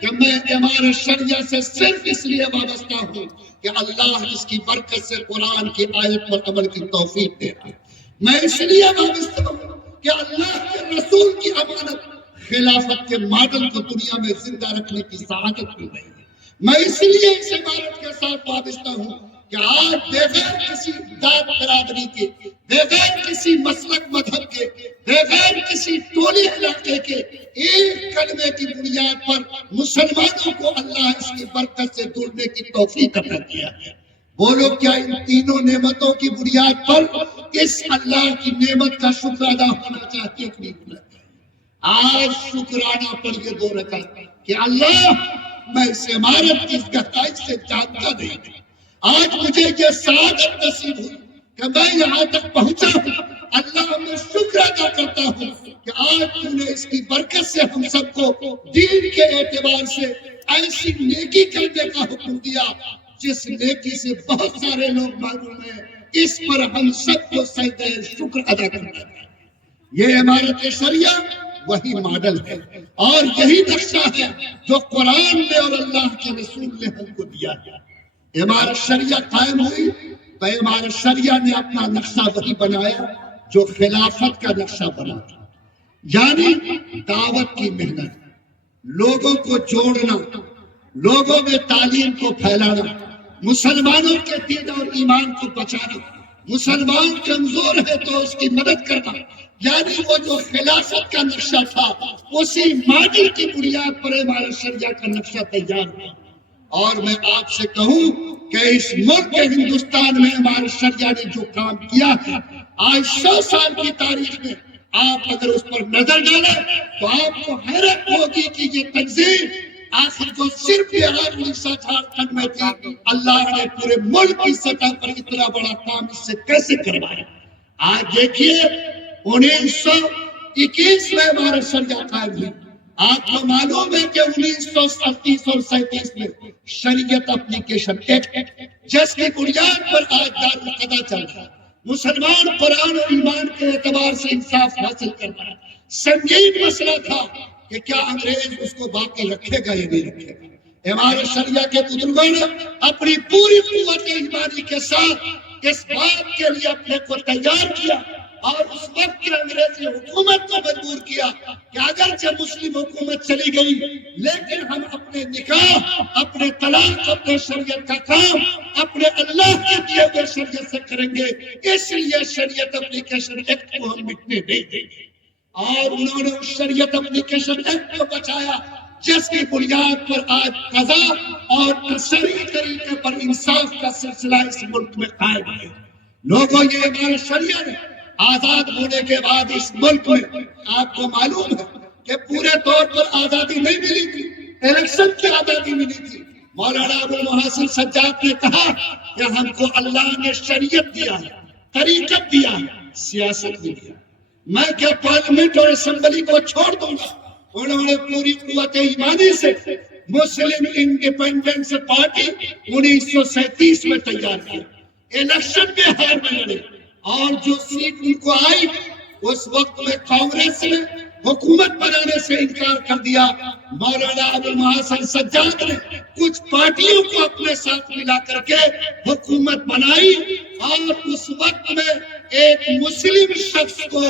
کہ میں عمارت شریعہ سے صرف اس لیے وابستہ ہوں کہ اللہ اس کی برکت سے قرآن کی آیت پر عمل کی توفیق دے رہا ہے۔ میں اس لیے وابستہ ہوں کہ اللہ کے رسول کی امانت خلافت کے ماڈل کو دنیا میں زندہ رکھنے کی سعادت مل رہی ہے۔ میں اس لیے اس عبارت کے ساتھ وابستہ ہوں کہ آج بغیر کسی ذات برادری کے، بغیر کسی مسلک مذہب کے، بغیر کسی ٹولے علاقے کے، ایک کلمے کی بنیاد پر مسلمانوں کو اللہ اس کی برکت سے جڑنے کی توفیق عطا کیا ہے۔ بولو کیا ان تینوں نعمتوں کی بنیاد پر اس اللہ کی نعمت کا شکر ادا ہونا چاہتے کہ نہیں ہونا چاہیے؟ آج شکرانہ پر یہ 2 رکعت کہ اللہ میں اس عمارت کی اس گہرائی سے جانتا نہیں تھا، آج مجھے یہ سعادت نصیب ہوئی کہ میں یہاں تک پہنچا ہوں۔ اللہ میں شکر ادا کرتا ہوں کہ آج تم نے اس کی برکت سے ہم سب کو دین کے اعتبار سے ایسی نیکی کرنے کا حکم دیا جس نیکی سے بہت سارے لوگ معلوم ہیں، اس پر ہم سب کو سجدہ شکر ادا کرنا ہے۔ یہ عمارت شریعہ وہی ماڈل ہے اور یہی نقشہ ہے جو قرآن میں اور اللہ کے رسول نے ہم کو دیا ہے۔ عمارت شریعہ قائم ہوئی تو عمارت شریعہ نے اپنا نقشہ وہی بنایا جو خلافت کا نقشہ بنا تھا، یعنی دعوت کی محنت، لوگوں کو جوڑنا، لوگوں میں تعلیم کو پھیلانا، مسلمانوں کے دین اور ایمان کو بچانا، مسلمان کمزور ہے تو اس کی مدد کرنا، یعنی وہ جو خلافت کا نقشہ تھا اسی ماڈل کی بنیاد پر عمارت شریعہ کا نقشہ تیار ہوا۔ اور میں آپ سے کہوں کہ اس ملک کے ہندوستان میں عمارت شریعہ نے جو کام کیا ہے، آج 100 سال کی تاریخ میں آپ اگر اس پر نظر ڈالیں تو آپ کو حیرت ہوگی کہ یہ تنظیم آخر جو صرف بہار اڑیسہ جھارکھنڈ میں تھی، اللہ نے پورے ملک کی سطح پر اتنا بڑا کام اس سے کیسے کروایا۔ آج دیکھیے 1921 میں عمارت شریعہ قائم ہوئی۔ آپ کو معلوم ہے کہ 1938 اور 37 میں شریعت اپلیکیشن ایکٹ جس کی بنیاد پر آج دارالقضا چل رہا ہے، مسلمان قرآن اور ایمان کے اعتبار سے انصاف حاصل کر رہا ہے۔ سنگین مسئلہ تھا کہ کیا انگریز اس کو باقی رکھے گا یا نہیں رکھے گا۔ عمارت شریعہ کے بزرگوں نے اپنی پوری قوت ایمانی کے ساتھ اس بات کے لیے اپنے کو تیار کیا اور اس وقت کی انگریزی حکومت کو مجبور کیا کہ اگرچہ مسلم حکومت چلی گئی لیکن ہم اپنے نکاح، اپنے طلاق، اپنے شریعت کا کام اپنے اللہ کے دیے ہوئے شریعت سے کریں گے، اس لیے شریعت اپلیکیشن ایکٹ کو ہم مٹنے نہیں دیں گے۔ اور انہوں نے اس شریعت اپلیکیشن ایکٹ کو بچایا جس کی بنیاد پر آج قضا اور تشریعی طریقے پر انصاف کا سلسلہ اس ملک میں قائم ہے۔ لوگوں یہ عمارت شریعہ نے آزاد ہونے کے بعد اس ملک میں آپ کو معلوم ہے کہ پورے طور پر آزادی نہیں ملی تھی، الیکشن کی آزادی ملی تھی۔ مولانا ابو المحسن سجاد نے کہا کہ ہم کو اللہ نے شریعت دیا ہے، طریقت دیا ہے، سیاست بھی دیا۔ میں کیا پارلیمنٹ اور اسمبلی کو چھوڑ دوں گا؟ انہوں نے پوری قوت ایمانی سے مسلم انڈیپینڈنس پارٹی 1937 میں تیار کیا، الیکشن میں ہار میں لڑے اور جو سیٹ ان کو آئی اس وقت میں کانگریس نے حکومت بنانے سے انکار کر دیا۔ مولانا ابو المحسن سجاد نے کچھ پارٹیوں کو اپنے ساتھ ملا کر کے حکومت بنائی اور اس وقت میں ایک مسلم شخص کو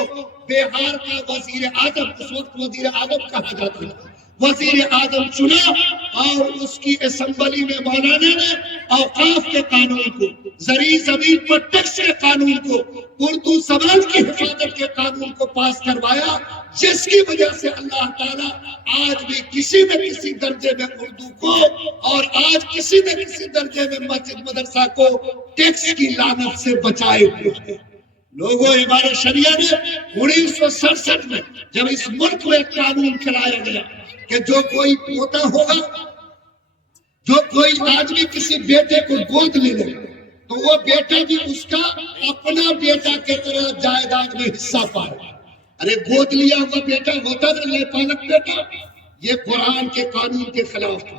بہار کا وزیر اعظم، اس وقت وزیر اعظم کہا جاتا ہے، وزیر اعظم چنا اور اس کی اسمبلی میں مولانا نے اوقاف کے قانون کو، زرعی زمین پر ٹیکس کے قانون کو، اردو زبان کی حفاظت کے قانون کو پاس کروایا، جس کی وجہ سے اللہ تعالیٰ آج بھی کسی نہ کسی درجے میں اردو کو اور آج کسی نہ کسی درجے میں مسجد مدرسہ کو ٹیکس کی لعنت سے بچائے ہوئے ہیں۔ لوگوں عمارت شریعہ نے 1967 میں جب اس ملک میں قانون چلایا گیا کہ جو کوئی پوتا ہوگا، جو کوئی آدمی کسی بیٹے کو گود لے لے تو وہ بیٹا بھی اس کا اپنا بیٹا کے طرح جائیداد میں حصہ پائے۔ ارے گود لیا ہوا بیٹا ہوتا نہ لے پالک بیٹا، یہ قرآن کے قانون کے خلاف تھا۔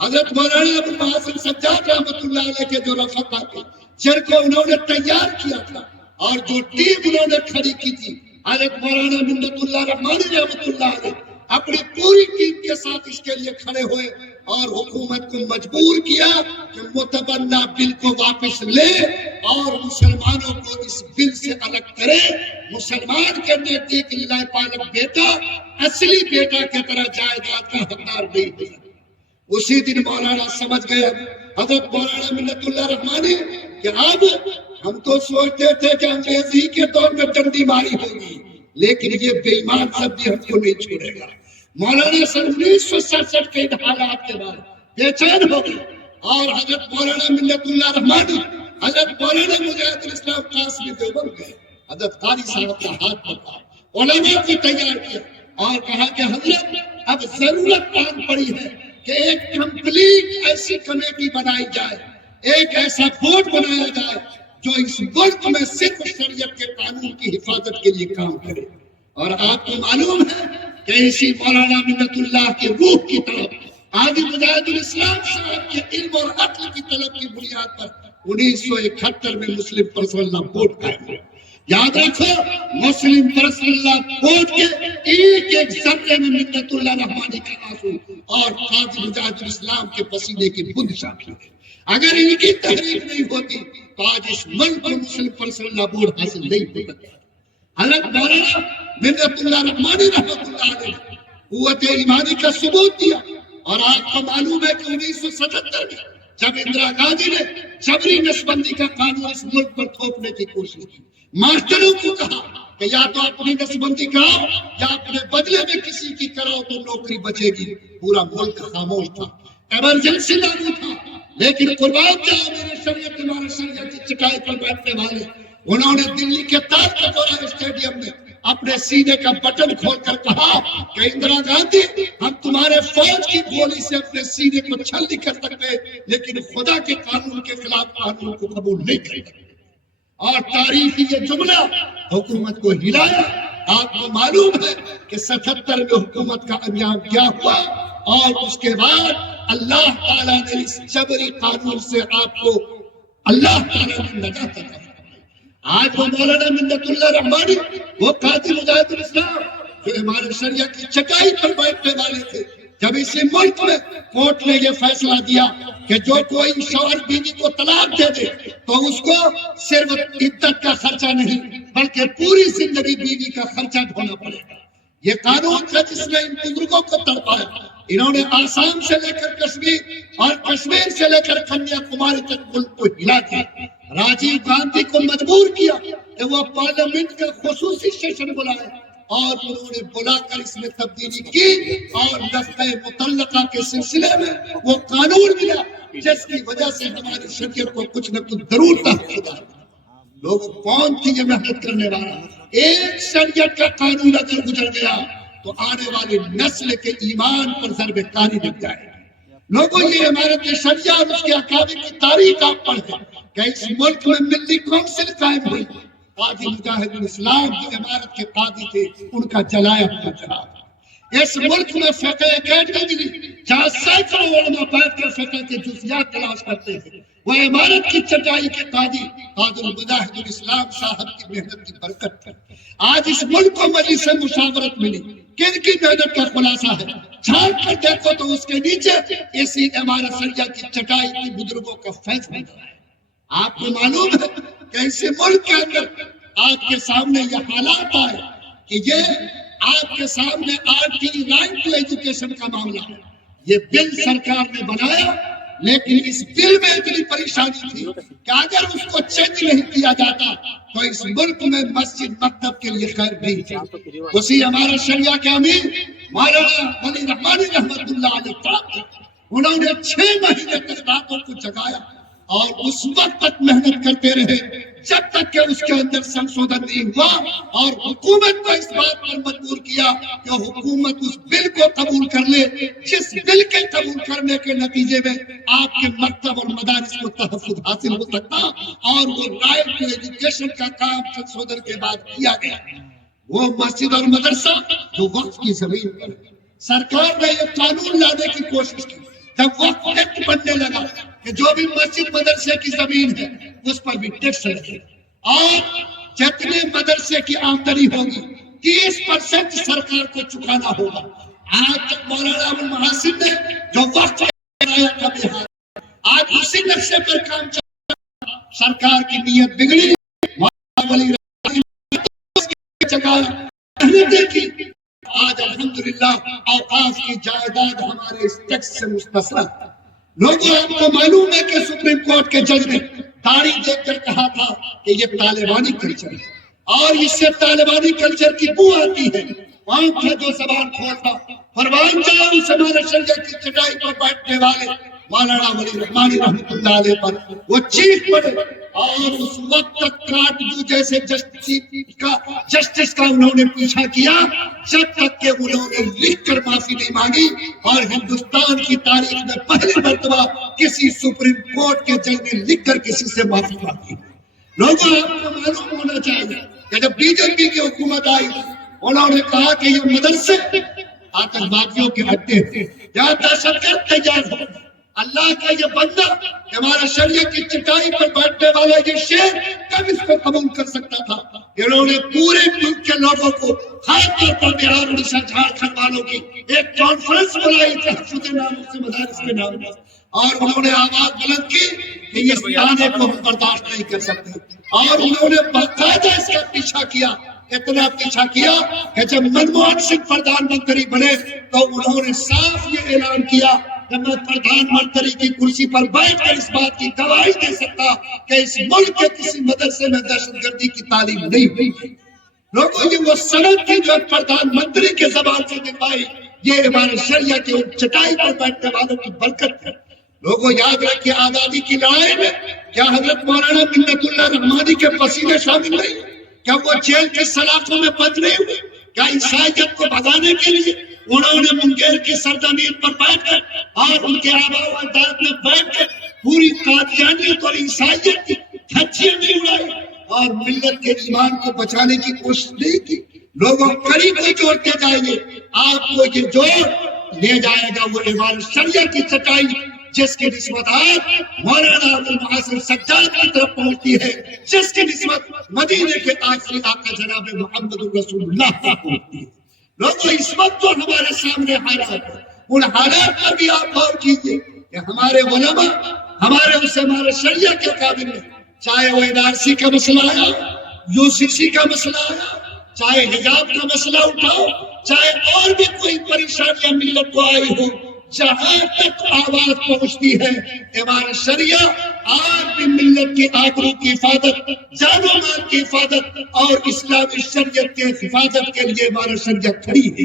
حضرت مولانا ابو المحسن سجاد رحمۃ اللہ علیہ کے جو رفقا تھے جن کو انہوں نے تیار کیا تھا اور جو ٹیم انہوں نے کھڑی کی تھی، حضرت مولانا منت اللہ رحمانی رحمۃ اللہ علیہ اپنی پوری ٹیم کے ساتھ اس کے لیے کھڑے ہوئے اور حکومت کو مجبور کیا کہ متبنہ بل کو واپس لے اور مسلمانوں کو اس بل سے الگ کرے. مسلمان کے نزدیک لائے پالک بیٹا اصلی بیٹا کی طرح جائیداد کا حقدار نہیں ہے. اسی دن مولانا سمجھ گئے حضرت مولانا منت اللہ رحمانی کہ اب ہم تو سوچتے تھے کہ انگریزی کے دور میں ڈنڈی ماری ہوگی، لیکن یہ بے ایمان سب بھی ہم کو نہیں چھوڑے گا. مولانا سن 1967 کے حالات کے بعد بے چین ہو گئے اور حضرت مولانا منت اللہ رحمانی، حضرت مولانا مجاہد الاسلام قاسمی دیوبند گئے، حضرت قاری صاحب کا ہاتھ پکڑا، علماء کو تیار کیا اور کہا کہ حضرت اب ضرورت آن پڑی ہے کہ ایک کمپلیٹ ایسی کمیٹی بنائی جائے، ایک ایسا بورڈ بنایا جائے جو اس ملک میں صرف شریعت کے قانون کی حفاظت کے لیے کام کرے. اور آپ کو معلوم ہے کہ اسی مولانا منت اللہ کی روح کی طرف آدھی مجاہد الاسلام صاحب کے علم اور عقل کی طلب کی بنیاد پر 1971 میں مسلم پرسنل لا بورڈ قائم ہوا. یاد رکھو مسلم پرسنل لا بورڈ کے ایک ایک ذرے میں منت اللہ رحمانی کا آنسو اور قاضی مجاہد الاسلام کے پسینے کی بند شامل ہے. اگر ان کی تحریک نہیں ہوتی تو آج اس ملک کو مسلم پرسنل لا بورڈ حاصل نہیں ہوتا. حضرت مولانا منت اللہ رحمانی رحمۃ اللہ علیہ قوت ایمانی کا ثبوت دیا. اور آپ کو معلوم ہے کہ 1977 میں جب اندرا گاندھی نے جبری نسبندی کا قانون اس ملک پر تھوپنے کی کوشش کی، ماسٹروں کو کہا کہ یا تو اپنی نسبندی کراؤ یا اپنے بدلے میں کسی کی کراؤ تو نوکری بچے گی. پورا ملک خاموش تھا، ایمرجنسی لاگو تھا، لیکن قربان جاؤ میرے شریعت ہمارے شریعت کی چٹائی پر بیٹھنے والے، انہوں نے دلی کے تاج کٹورا اسٹیڈیم میں اپنے سینے کا بٹن کھول کر کہا کہ اندرا گاندھی ہم تمہارے فوج کی گولی سے اپنے سینے کو چھل نہیں کر سکتے، لیکن خدا کے قانون کے خلاف قانون کو قبول نہیں کریں گے. اور تاریخی یہ جملہ حکومت کو ہلایا. آپ کو معلوم ہے کہ 77 میں حکومت کا انجام کیا ہوا اور اس کے بعد اللہ تعالیٰ نے اس جبری قانون سے آپ کو اللہ تعالیٰ نے نجات عطا فرمائی. آج وہ مولانا منت اللہ رحمانی، وہ قاضی مجاہد الاسلام جو ہمارے شریعت کی چٹائی پر بیٹھنے والے تھے، جب اسی ملک میں کورٹ نے یہ فیصلہ دیا کہ جو کوئی شوہر بیوی کو طلاق دے دے تو اس کو صرف عدت کا خرچہ نہیں بلکہ پوری زندگی بیوی کا خرچہ ڈھونا پڑے گا. یہ قانون تھا جس نے ان بزرگوں کو تڑپایا. انہوں نے آسام سے لے کر کشمیر اور کشمیر سے لے کر کنیا کماری تک ملک کو ہلا دیا. راجیو گاندھی کو مجبور کیا کہ وہ پارلیمنٹ کا خصوصی سیشن بلائے اور انہوں نے بلا کر اس میں تبدیلی کی اور نفع مطلقہ کے سلسلے میں وہ قانون ملا جس کی وجہ سے ہماری شریعت کو کچھ نہ کچھ ضرور تحفظ ہوتا. لوگ کون تھی یہ محنت کرنے والا؟ ایک شریعت کا قانون اگر گزر گیا تو آنے والی نسل کے ایمان پر ضرب کاری لگ جائے. لوگوں یہ عمارت شریعہ اور اس کے اکابر کی تاریخ آپ پڑھیں کہ اس ملک میں ملی کونسل قائم ہوئی. قاضی مجاہد الاسلام جو عمارت کے قاضی تھے ان کا جلایا ہوا چراغ. اس ملک میں فقہ اکیڈمی ملی جہاں سینکڑوں علماء بیٹھ کر فقہ کے جزیات تلاش کرتے تھے. وہ عمارت کی چٹائی کے قاضی قاضی مجاہد الاسلام صاحب کی محنت کی برکت ہے. آج اس ملک کو مجلس مشاورت ملی. کن کی محنت کا خلاصہ ہے؟ جھانک کر دیکھو تو اس کے نیچے اسی عمارت شریعہ کی چٹائی کی بزرگوں کا فیض نظر آئے. آپ کو معلوم ہے کہ اس ملک کے اندر آپ کے سامنے یہ حالات آئے کہ یہ آپ کے سامنے RT رائٹ ٹو ایجوکیشن کا معاملہ ہے. یہ بل سرکار نے بنایا لیکن اس بل میں اتنی پریشانی تھی کہ اگر اس کو چینج نہیں کیا جاتا تو اس ملک میں مسجد مکتب کے لیے خیر نہیں تھی. اسی ہمارا شریعہ کے امیر مولانا ولی رحمانی رحمت اللہ علیہ انہوں نے 6 مہینے تک راتوں کو جگایا اور اس وقت تک محنت کرتے رہے جب تک کہ اس کے اندر سنشودھن نہیں ہوا اور حکومت کو اس بات پر مجبور کیا کہ حکومت اس بل کو قبول کر لے جس بل کے قبول کرنے کے نتیجے میں آپ کے مکتب اور مدارس کو تحفظ حاصل ہو سکتا اور وہ رائٹ ٹو ایجوکیشن کا کام سنشودھن کے بعد کیا گیا. وہ مسجد اور مدرسہ جو وقف کی زمین پر سرکار نے یہ قانون لانے کی کوشش کی. جب وقف ایکٹ بننے لگا کہ جو بھی مسجد مدرسے کی زمین ہے اس پر بھی ٹیکس لگے اور جتنے مدرسے کی آمدنی ہوگی 30% سرکار کو چکانا ہوگا. آج تک مولانا ابو المحاسن نے جو وقت نقشے پر کام چلا، سرکار کی نیت بگڑی، ولی جگہ محنتیں کی، آج الحمدللہ اوقاف کی جائیداد ہمارے اس ٹیکس سے مستثنی۔ لوگوں آپ کو معلوم ہے کہ سپریم کورٹ کے جج نے داڑھی دیکھ کر کہا تھا کہ یہ طالبانی کلچر ہے اور اس سے طالبانی کلچر کی بو آتی ہے۔ وہاں تھا جو زبان کھولتا، پروان جاؤ اس ہمارے شریعہ کی چٹائی پر بیٹھنے والے مولانا ولی رحمانی رحمۃ اللہ علیہ پر وہ چیخ پڑے اور اس وقت تک کاٹ دو جیسے جسٹس کا انہوں نے پیچھا کیا جب تک کہ انہوں نے لکھ کر معافی نہیں مانگی، اور ہندوستان کی تاریخ میں پہلی مرتبہ کسی سپریم کورٹ کے جج نے لکھ کر کسی سے معافی مانگی۔ لوگوں آپ کو معلوم ہونا چاہیے کہ جب بی جے پی کی حکومت آئی انہوں نے کہا کہ یہ مدرسے آتنکوادیوں کے اڈے تھے، جہاں دہشت گرد تیار ہو۔ اللہ کا یہ بندہ ہمارا شریعہ کی چٹائی پر بیٹھنے والا یہ شیر کب اس کو قبول کر سکتا تھا؟ انہوں نے پورے ملک کے لوگوں کو، خاص طور پر بہار اڑیسہ جھارکھنڈ والوں کی ایک کانفرنس بلائی تحفظ نام سے مدارس کے نام پر، اور انہوں نے آواز بلند کی کہ اس تانے کو ہم برداشت نہیں کر سکتے، اور انہوں نے باقاعدہ اس کا پیچھا کیا، اتنا پیچھا کیا کہ جب منموہن سنگھ پردھان منتری بنے تو انہوں نے صاف یہ اعلان کیا کہ میں پردھان منتری کی کرسی پر بیٹھ کر اس بات کی گواہی دے سکتا کہ اس ملک کے کسی مدرسے میں دہشت گردی کی تعلیم نہیں ہوئی ہے۔ لوگوں یہ وہ سند تھی جو پردھان منتری کے زبان سے دکھائی، یہ ہمارے شریعہ کے ان چٹائی پر بیٹھنے والوں کی برکت ہے۔ لوگوں یاد رکھیں آزادی کی لڑائی میں کیا حضرت مولانا منت اللہ رحمانی کے پسینے شامل نہیں؟ کیا وہ جیل کی سلاخوں میں بند نہیں ہوئے؟ کیا عیسائیت کو بھگانے کے لیے انہوں نے منگیر کی سرزمین پر بیٹھ کر اور ان کے آباء و اجداد میں بیٹھ کر پوری قادیانیت اور عیسائیت کی دھجیاں نہیں اڑائی اور ملت کے ایمان کو بچانے کی کوشش نہیں کی؟ لوگوں کڑی کو جوڑتے جائیں گے، آپ کو یہ جوڑ لے جائے گا وہ عبارت شریعہ کی چٹائی جس کی نسبت آج مولانا ابوالمحاسن سجاد کی طرف پہنچتی ہے، جس کی نسبت مدینے کے آخری آقا جناب محمد رسول اللہ کی پہنچتی ہے۔ لوگوں اس وقت جو ہمارے سامنے حالات ہیں ان حالات پر بھی آپ غور کیجئے کہ ہمارے علماء ہمارے شریعہ کے قابل ہیں، چاہے وہ NRC کا مسئلہ آیا، UCC کا مسئلہ آیا، چاہے حجاب کا مسئلہ اٹھاؤ، چاہے اور بھی کوئی پریشانیاں ملت کو آئی ہو، جہاں تک آواز پہنچتی ہے ہمارا شریعہ آج بھی ملت کی آبرو کی حفاظت، جان و مال کی حفاظت اور اسلامی شریعت کے حفاظت کے لیے ہمارا شریعہ کھڑی ہے۔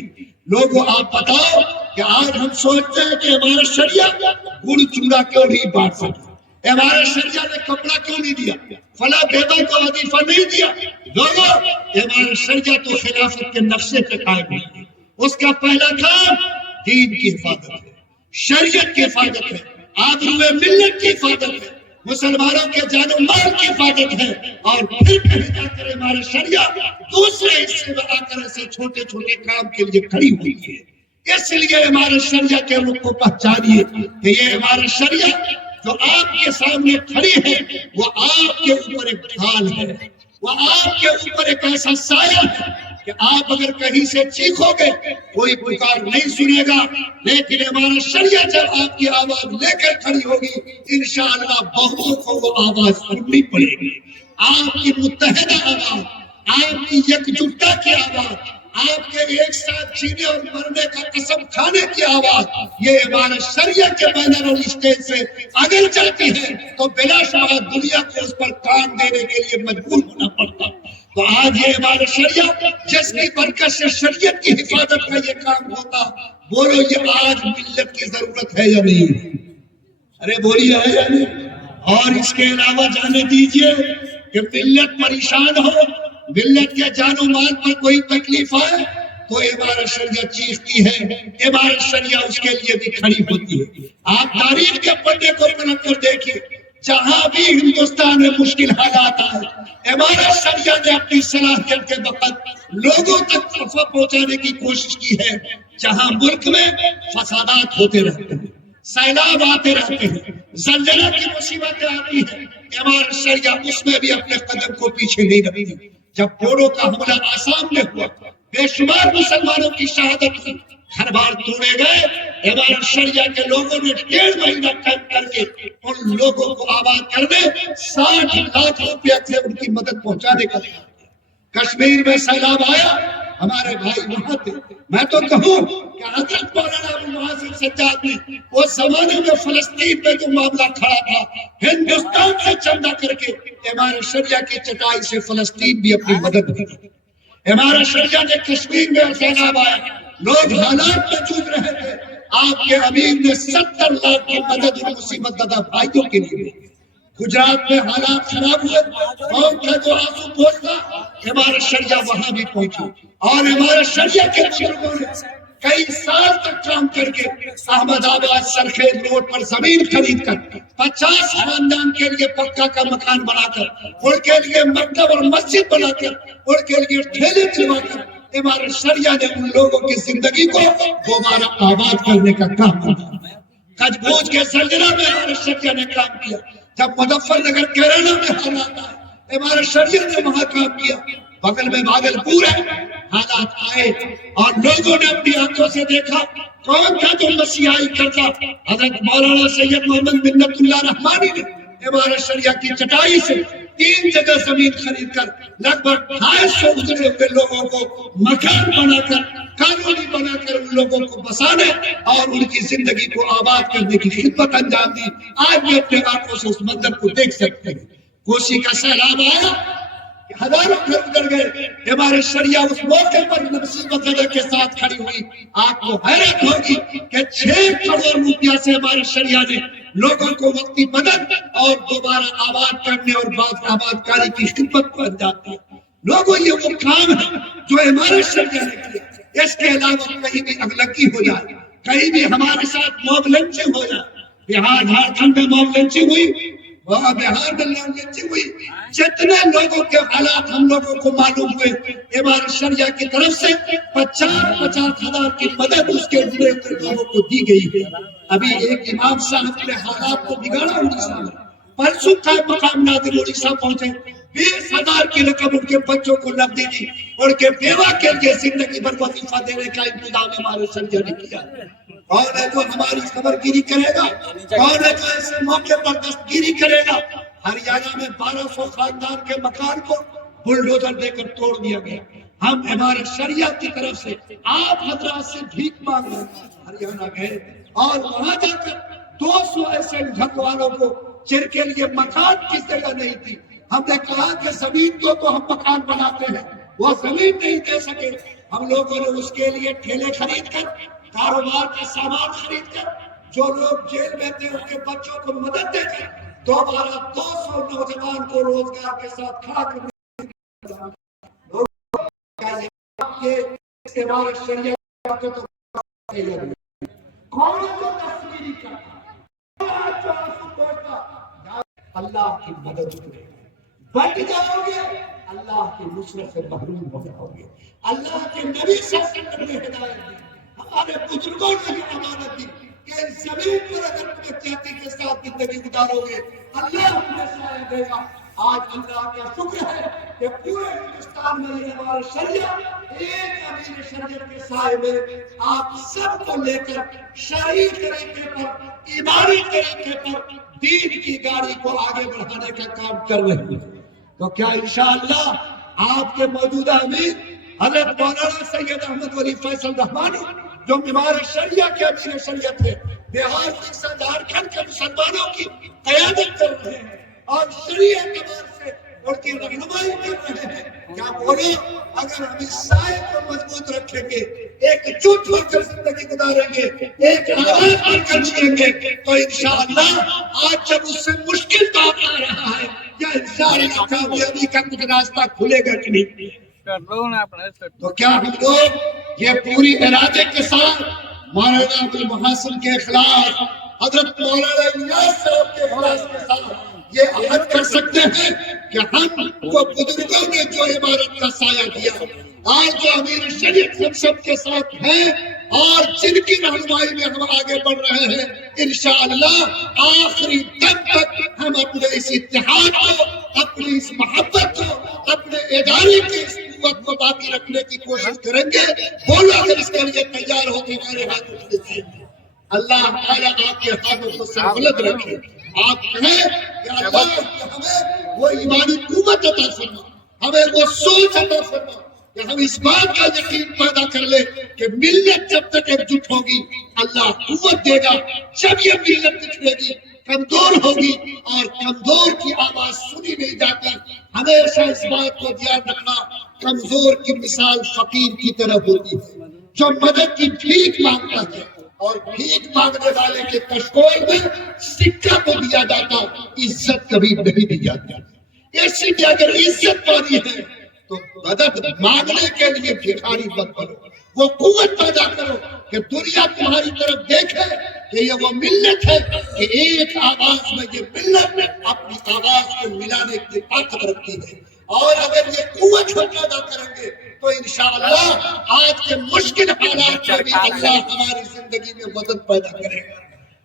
لوگوں آپ بتاؤ کہ آج ہم سوچتے ہیں کہ ہمارا شریعہ گڑ چوڑا کیوں نہیں بانٹ سکتا، ہمارا شریعہ نے کپڑا کیوں نہیں دیا، فلاں بیگم کو وظیفہ نہیں دیا۔ لوگوں ہمارا شریعہ تو خلافت کے نقشے پہ قائم ہے، اس کا پہلا کام دین کی حفاظت ہے، شریعت کی حفاظت ہے، آبرو ملت کی حفاظت ہے، مسلمانوں کے جان و مال کی حفاظت ہے، اور پھر کہیں جا کر ہمارا شریعہ دوسرے حصے میں آ کر ایسے چھوٹے چھوٹے کام کے لیے کھڑی ہوئی ہے۔ اس لیے ہمارے شریعہ کے رخ کو پہچانیے کہ یہ ہمارا شریعہ جو آپ کے سامنے کھڑی ہے وہ آپ کے اوپر ایک ڈھال ہے، وہ آپ کے اوپر ایک ایسا سایہ ہے کہ آپ اگر کہیں سے چیخو گے کوئی پکار نہیں سنے گا، لیکن ہمارا شریعہ جب آپ کی آواز لے کر کھڑی ہوگی انشاءاللہ بہتوں کو وہ آواز سننی پڑے گی۔ آپ کی متحدہ آواز، آپ کی یکجہتی کی آواز، آپ کے ایک ساتھ جینے اور مرنے کا قسم کھانے کی آواز، یہ ہمارا شریعہ کے بینر اور اسٹیج سے اگر چلتی ہے تو بلا شبہ دنیا کو اس پر کام دینے کے لیے مجبور ہونا پڑتا۔ تو آج یہ ہمارا شریعہ جس کی برکت سے شریعت کی حفاظت کا یہ کام ہوتا، بولو یہ آج ملت کی ضرورت ہے یا نہیں؟ ارے بولیے ہے یا نہیں؟ اور اس کے علاوہ جانے دیجئے کہ ملت پریشان ہو، ملت کے جان و مال پر کوئی تکلیف آئے تو ہمارا شریعہ چیختی ہے، ہمارا شریعہ اس کے لیے بھی کھڑی ہوتی ہے۔ آپ تاریخ کے پڑھنے کو پلٹ کر دیکھیے، جہاں بھی ہندوستان میں مشکل حالات آئے ہمارا شریعہ نے اپنی صلاحیت کے وقت لوگوں تک تحفہ پہنچانے کی کوشش کی ہے۔ جہاں ملک میں فسادات ہوتے رہتے ہیں، سیلاب آتے رہتے ہیں، زلزلہ کی مصیبتیں آتی ہیں، ہمارا شریعہ اس میں بھی اپنے قدم کو پیچھے نہیں رکھتی۔ جب بوڈو کا حملہ آسام میں ہوا، بے شمار مسلمانوں کی شہادت ہوئی، ہر بار توڑے گئے. امارت شریعہ کے لوگوں نے 1.5 مہینہ کیمپ کر کے ان لوگوں کو آباد کرنے 60 لاکھ روپیہ سے ان کی مدد پہنچانے کا. کشمیر میں سیلاب آیا, ہمارے بھائی وہاں تھے. میں تو کہوں کہ حضرت مولانا ابو محاسن سجاد نے اس زمانے میں فلسطین میں جو معاملہ کھڑا تھا, ہندوستان سے چندہ کر کے امارت شریعہ کی چٹائی سے فلسطین بھی اپنی مدد کی. امارت شریعہ نے کشمیر میں سیلاب آیا, لوگ حالات میں جوجھ رہے تھے, آپ کے امیر نے 70 لاکھ کی مدد ان مصیبت زدہ بھائیوں کے لیے. گجرات میں حالات خراب ہوئے, قوم کا جو آنسو پہنچا, امارت شریعہ وہاں بھی پہنچی. اور امارت شریعہ کے بزرگوں نے کئی سال تک کام کر کے احمد آباد سرخیز روڈ پر زمین خرید کر 50 خاندان کے لیے پکا کا مکان بنا کر, ان کے لیے مکتب اور مسجد بنا کر, ان کے لیے ٹھیلے دلوا کر امارت شریعہ نے ان لوگوں کی زندگی کو دوبارہ آباد کرنے کا کام کیا. کچھ بوجھ کے سرجنا میں امارت شریعہ نے کام کیا. جب مظفر نگر کیرالہ میں حالات آئے, امارت شریعہ نے وہاں کام کیا. بغل میں بھاگلپور ہے, حالات آئے اور لوگوں نے اپنی آنکھوں سے دیکھا کون تھا جو مسیحائی کرتا. حضرت مولانا سید محمد منت اللہ رحمانی نے امارت شریعہ کی چٹائی سے 3 جگہ زمین خرید کر لگ بھگ 250 گزرے ہوئے لوگوں کو مکان بنا کر, کالونی بنا کر ان لوگوں کو بسانے اور ان کی زندگی کو آباد کرنے کی خدمت انجام دی. آج بھی اپنے آنکھوں سے اس منظر کو دیکھ سکتے ہیں. کوسی کا سیلاب آیا, ہزاروں گھر گزر گئے, ہمارے شریعہ اس موقع پر مصیبت زدہ کے ساتھ کھڑی ہوئی. آپ کو حیرت ہوگی کہ 6 کروڑ روپیہ سے ہمارے شریعہ نے لوگوں کو وقتی مدد اور دوبارہ آباد کرنے اور آباد کاری کی خدمت کو انجام دیا. لوگوں یہ وہ کام ہے جو ہمارے شریعہ نے کیا. اس کے علاوہ کہیں بھی اگلگی ہو جائے, کہیں بھی ہمارے ساتھ موب لنچنگ ہو جائے. بہار جھارکھنڈ میں موب لنچنگ ہوئی, وہاں بہار میں لنچنگ ہوئی. جتنے لوگوں کے حالات ہم لوگوں کو معلوم ہوئے, امارت شریعہ کی طرف سے 50 ہزار کی مدد اس کے جڑے ہوئے لوگوں کو دی گئی ہے. ابھی ایک امام صاحب نے حالات کو بگاڑا اڑیسہ میں, پرسوں کا مقام نادر اڑیسہ پہنچے, 20,000 کی رقم ان کے بچوں کو نقدی دی, ان کے بیوہ کے لیے زندگی بھر وظیفہ دینے کا انتظام ہمارے شریعہ نے کیا. کون ہے جو ہماری خبر گیری کرے گا؟ کون ہے جو ایسے موقع پر دستگیری کرے گا؟ ہریانہ میں 1200 خاندان کے مکان کو بلڈوزر دے کر توڑ دیا گیا. ہم امارت شریعہ کی طرف سے آپ حضرات سے بھیک مانگ رہے ہیں. ہریانہ گئے اور وہاں جا کر 200 ایسے گھر والوں کو جن کے لیے مکان کی جگہ نہیں تھی, ہم نے کہا کہ زمین کو تو ہم مکان بناتے ہیں, وہ زمین نہیں دے سکے. ہم لوگوں نے اس کے لیے ٹھیلے خرید کر, کاروبار کا سامان خرید کر, جو لوگ جیل میں تھے ان کے بچوں کو مدد دے کر دوبارہ 200 نوجوان کو روزگار کے ساتھ کھڑا کرنے اللہ کی مدد کرے. بٹ جاؤ گے اللہ کی نصرت سے محروم ہو جاؤ گے. اللہ کے نبی صلی اللہ علیہ وسلم نے ہدایت دی, ہمارے بزرگوں نے بھی امانت دی کہ اس زمین پر اگر تم احتیاطی کے ساتھ زندگی گزارو گے اللہ تمہیں سایہ دے گا. آج اللہ کا شکر ہے کہ پورے ہندوستان میں یہ ہمارا شریعہ ایک امیر شریعت کے سائے میں آپ سب کو لے کر شرعی طریقے پر, ایمانی طریقے پر دین کی گاڑی کو آگے بڑھانے کا کام کر رہے ہیں. تو کیا انشاءاللہ آپ کے موجودہ امیر حضرت مولانا سید احمد ولی فیصل رحمانی جو امارت شریعہ کے امیر شریعت ہے, بہار اڑیسہ جھارکھنڈ کے مسلمانوں کی قیادت کر رہے ہیں اور شرعی اعتبار سے ان کی رہنمائی کر رہے ہیں, کیا بولے اگر ہم اس سائے کو مضبوط رکھیں گے, ایک جٹ ہو کر زندگی گزاریں گے, ایک آواز بن کر جیئیں گے, تو انشاءاللہ آج جب اس سے مشکل کام آ رہا ہے یا انشاءاللہ کامیابی کا کچھ راستہ کھلے گا کہ نہیں. تو کیا ہم لوگ یہ پوری ارادے کے ساتھ مولانا ابو المحاسن کے اخلاص, حضرت مولانا الیاس صاحب کے اخلاص کے ساتھ یہ عہد کر سکتے ہیں کہ ہم کو بزرگوں نے جو عبادت کا سایہ دیا, آج جو امیر شریعت ہم سب کے ساتھ ہیں اور جن کی رہنمائی میں ہم آگے بڑھ رہے ہیں, انشاءاللہ آخری دم تک ہم اپنے اس اتحاد کو, اپنی اس محبت کو, اپنے ادارے کے اس قوت کو باقی رکھنے کی کوشش کریں گے. بولو اگر اس کے لیے تیار ہو تو ہمارے ہاتھ اٹھنے سے. اللہ تعالیٰ آپ کے ہاتھوں کو سربلند رکھے. آپ کہیں کہ اللہ ہمیں وہ ایمانی قوت عطا فرما, ہمیں وہ سوچ عطا فرما کہ ہم اس بات کا یقین پیدا کر لیں کہ ملت جب تک ایک جٹ ہوگی اللہ قوت دے گا. جب یہ ملت بچھڑے گی, کمزور ہوگی, اور کمزور کی آواز سنی نہیں جاتی. ہمیشہ اس بات کو یاد رکھنا, کمزور کی مثال فقیر کی طرح ہوتی ہے جو مدد کی بھیک مانگتا ہے, اور بھیک مانگنے والے کے کشکول میں سکہ کو دیا جاتا, عزت کبھی نہیں دی جاتی. اسی لیے اگر عزت پانی ہے تو مدد مانگنے کے لیے بھکاری مت بنو, وہ قوت پیدا کرو کہ دنیا تمہاری طرف دیکھے کہ یہ وہ ملت ہے کہ ایک آواز میں یہ ملت اپنی آواز کو ملانے کی طاقت رکھتی ہے. اور اگر یہ قوت پیدا کریں گے تو انشاءاللہ آج کے مشکل حالات میں بھی اللہ ہماری زندگی میں مدد پیدا کرے گا.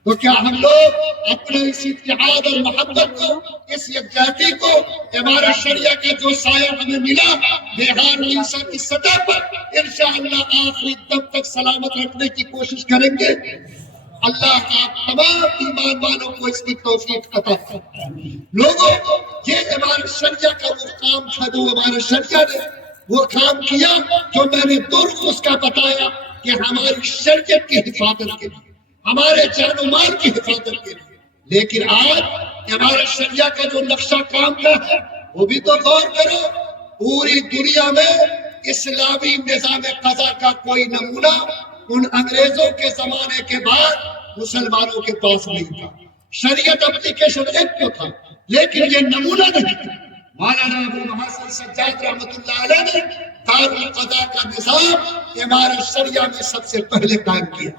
تو کیا ہم لوگ اپنے اس اتحاد اور محبت کو, اس یکجہتی کو, ہمارا شریعہ کا جو سایہ ہمیں ملا بہار اڑیسہ کی سطح پر انشاءاللہ آخری دم تک سلامت رکھنے کی کوشش کریں گے؟ اللہ آپ تمام ایمان والوں کو اس کی توفیق عطا فرمائے. لوگوں یہ ہمارے شریعہ کا وہ کام تھا جو ہمارے شریعہ نے وہ کام کیا جو میں نے درست اس کا بتایا کہ ہماری شریعت کی حفاظت کے لیے, ہمارے جان و مال کی حفاظت کے لیے. لیکن آج ہمارے شریعہ کا جو نقشہ کام کا ہے وہ بھی تو غور کرو, پوری دنیا میں اسلامی نظام قضا کا کوئی نمونہ ان انگریزوں کے زمانے کے بعد مسلمانوں کے پاس نہیں تھا. شریعت اپلیکیشن ایکٹ تو تھا لیکن یہ نمونہ نہیں تھا. مولانا ابو محسن سجاد رحمۃ اللہ علیہ نے دارالقضا کا نظام ہمارے شریعہ میں سب سے پہلے قائم کیا,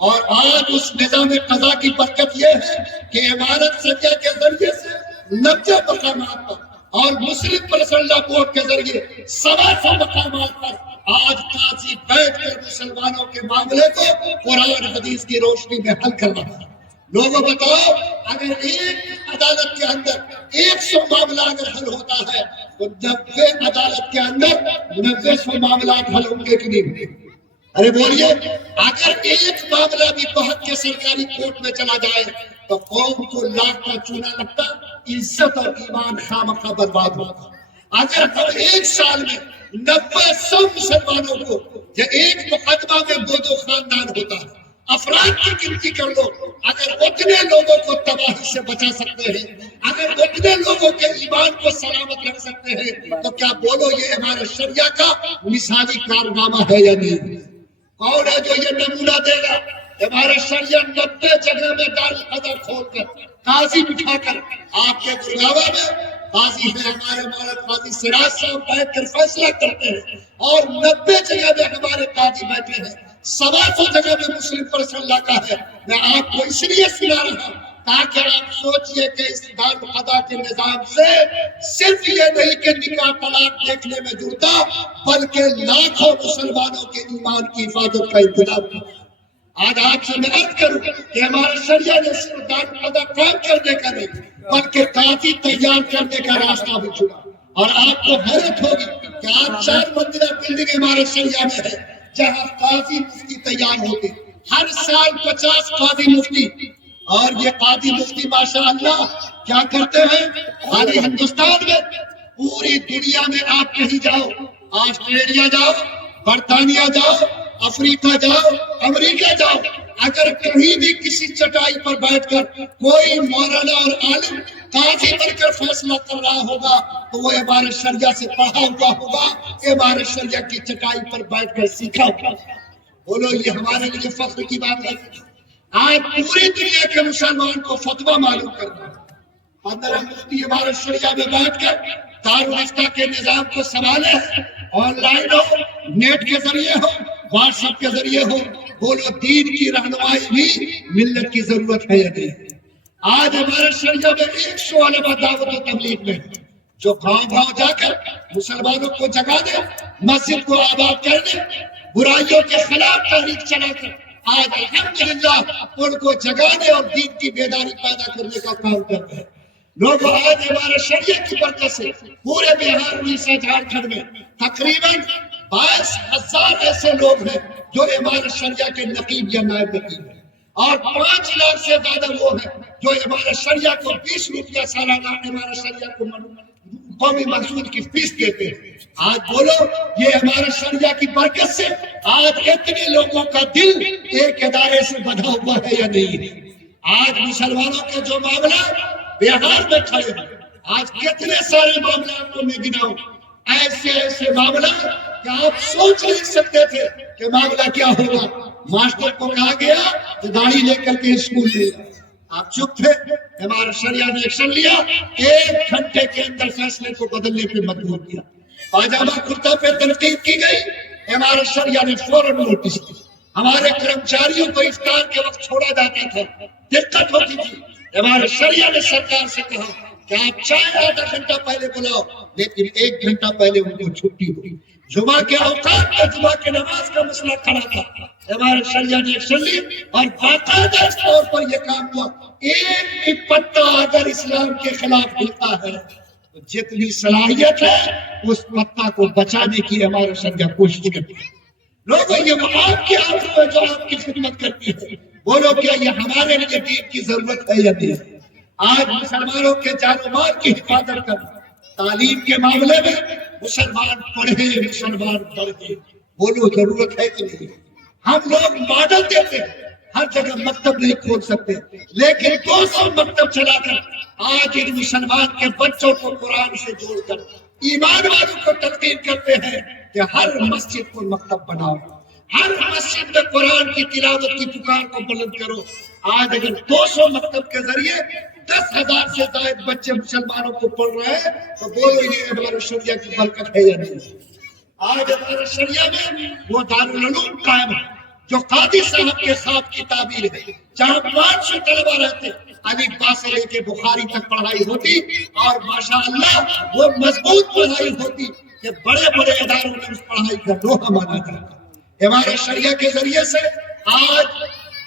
اور آج اس نظام قضا کی برکت یہ ہے کہ عمارت شریعہ کے ذریعے سے 90 مقامات پر اور مسلم پرسنل لا بورڈ کے ذریعے 100 مقامات پر آج قاضی بیٹھ کر مسلمانوں کے معاملے کو قرآن حدیث کی روشنی میں حل کر رہا ہے. لوگوں بتاؤ اگر ایک عدالت کے اندر 100 معاملہ اگر حل ہوتا ہے تو 90 عدالت کے اندر 900 معاملات حل ہوں گے کہ نہیں؟ ارے بولیے, اگر ایک معاملہ بھی بہت کے سرکاری کورٹ میں چلا جائے تو قوم کو لاکھ کا چونا لگتا, عزت اور ایمان خامخواہ برباد ہوتا. اگر ہم ایک سال میں 90-100 مسلمانوں کو یا ایک مقدمہ میں 2 خاندان ہوتا ہے, افراد کی گنتی کر لو, اگر اتنے لوگوں کو تباہی سے بچا سکتے ہیں, اگر اتنے لوگوں کے ایمان کو سلامت رکھ سکتے ہیں, تو کیا بولو یہ ہمارے شریعہ کا مثالی کارنامہ ہے یا نہیں؟ کون ہے جو یہ نمونہ دے گا؟ ہمارے شریعہ 90 جگہ میں دارالقضا کھول کر قاضی بٹھا کر, آپ کے گرگاوا میں قاضی ہے ہمارے مولانا قاضی سراج صاحب بیٹھ کر فیصلہ کرتے ہیں, اور 90 جگہ میں ہمارے قاضی بیٹھے ہیں, 100 جگہ میں مسلم پرسنل لا کا ہے. میں آپ کو اس لیے سنا رہا ہوں تاکہ آپ سوچئے کہ اس دارالقضا کے نظام سے صرف یہ نہیں کہ نکاح طلاق دیکھنے میں جڑتا, بلکہ لاکھوں مسلمانوں کے ایمان کی حفاظت کا انتظام کرتا. آج آپ سے میں عرض کروں کہ ہمارے شریعہ نے صرف دارالقضا قائم کرنے کا نہیں بلکہ قاضی تیار کرنے کا راستہ بھی چھوڑا. اور آپ کو حیرت ہوگی کہ آج 4 منزلہ بلڈنگ ہمارے شریعہ میں ہے جہاں قاضی مفتی تیار ہوتے, ہر سال 50 قاضی مفتی. اور یہ قاضی مفتی ماشاءاللہ کیا کرتے ہیں؟ خالی ہندوستان میں, پوری دنیا میں آپ کہیں جاؤ, آسٹریلیا جاؤ, برطانیہ جاؤ, افریقہ جاؤ, امریکہ جاؤ, اگر کہیں بھی کسی چٹائی پر بیٹھ کر کوئی مولانا اور عالم قاضی بن کر فیصلہ کر رہا ہوگا تو وہ ہمارے شریعہ سے پڑھا ہوا ہوگا, ہمارے شریعہ کی چٹائی پر بیٹھ کر سیکھا ہوگا. بولو یہ ہمارے لیے فخر کی بات ہے. آج پوری دنیا کے مسلمان کو فتویٰ معلوم کرنا, 15 مفتی ہمارے شریعہ میں بیٹھ کر دارالفتہ کے نظام کو سنبھالے, آن لائن ہو, نیٹ کے ذریعے ہو, واٹس ایپ کے ذریعے ہو. بولو دین کی رہنمائی بھی ملت کی ضرورت ہے یا نہیں؟ آج ہمارے شریعہ میں 100 علماء دعوت و تبلیغ میں جو گاؤں جا کر مسلمانوں کو جگا دے, مسجد کو آباد کر دے, برائیوں کے خلاف تحریک چلا کر آج الحمدللہ ان کو جگانے اور دین کی بیداری پیدا کرنے کا کام کرتے ہیں. لوگ آج ہمارے شریعت کی برکت سے پورے بہار اڑیسہ جھارکھنڈ میں تقریباً 22,000 ایسے لوگ ہیں جو عمارت شریعہ کے نقیب یا نائب نقیب ہیں، اور 5 لاکھ سے زیادہ وہ ہیں جو عمارت شریعہ کو 20 روپیہ سالانہ عمارت شریعہ کو قومی محصول کی فیس دیتے ہیں۔ آج بولو یہ عمارت شریعہ کی برکت سے آج اتنے لوگوں کا دل ایک ادارے سے بندھا ہوا ہے یا نہیں ہے؟ آج مسلمانوں کے جو معاملات بہار میں کھڑے ہیں، آج کتنے سارے معاملات کو میں گناؤں، ایسے معاملات کہ آپ سوچ نہیں سکتے تھے کہ معاملہ کیا ہوگا۔ ماسٹر کو کہا گیا کہ داڑھی لے کر کے اسکول لے، آپ چپ تھے، ہمارا شریعہ نے ایکشن لیا، 1 گھنٹے کے اندر فیصلے کو بدلنے پہ مجبور کیا۔ پاجامہ کرتا پہ تنقید کی گئی، ہمارا شریعہ نے فوراً نوٹس دی۔ ہمارے کرمچاریوں کو افطار کے وقت چھوڑا جاتا تھا، دقت ہوتی تھی، ہمارے شریعہ نے سرکار سے کہا کہ آپ چاہے آدھا گھنٹہ پہلے بلاؤ لیکن 1 گھنٹہ پہلے ان کو چھٹی ہوئی۔ جمعہ کے اوقات میں جمعہ کے نماز کا مسئلہ کھڑا تھا، ہمارے شریعہ نے ایکشن لی اور باقاعدہ طور پر یہ کام ہوا۔ ایک بھی پتا اگر اسلام کے خلاف ہوتا ہے تو جتنی صلاحیت ہے اس پتا کو بچانے کی ہمارا شریعہ کوشش کرتی ہے۔ لوگوں یہ وہ آپ کی آنکھوں میں جو آپ کی خدمت کرتی ہے، بولو کیا یہ ہمارے لیے دین کی ضرورت ہے یا نہیں؟ آج مسلمانوں کے جان و مال کی حفاظت کرنا، تعلیم کے معاملے میں مسلمان پڑھے مسلمان پڑھے، بولو ضرورت ہے کہ نہیں؟ ہم لوگ ماڈل دیتے ہیں، ہر جگہ مکتب نہیں کھول سکتے، لیکن 200 مکتب چلا کر آج ان مسلمان کے بچوں کو قرآن سے جوڑ کر ایمان والوں کو تلقین کرتے ہیں کہ ہر مسجد کو مکتب بناؤ، ہر مسجد میں قرآن کی تلاوت کی پکار کو بلند کرو۔ آج اگر 200 مکتب کے ذریعے 10,000 سے زائد بچے مسلمانوں کو پڑھ رہے ہیں تو بولو یہ ہمارے شریعہ کی برکت ہے یا نہیں؟ آج ہمارے شریعہ میں وہ دارالعلوم قائم ہے جو قاضی صاحب کے خواب کی تعبیر ہے، جہاں 500 طلبہ رہتے، الف با سے لے کے بخاری تک پڑھائی ہوتی اور ماشاءاللہ وہ مضبوط پڑھائی ہوتی کہ بڑے بڑے اداروں میں اس پڑھائی کا لوہا مانا جاتا۔ ہمارے شریعہ کے ذریعے سے آج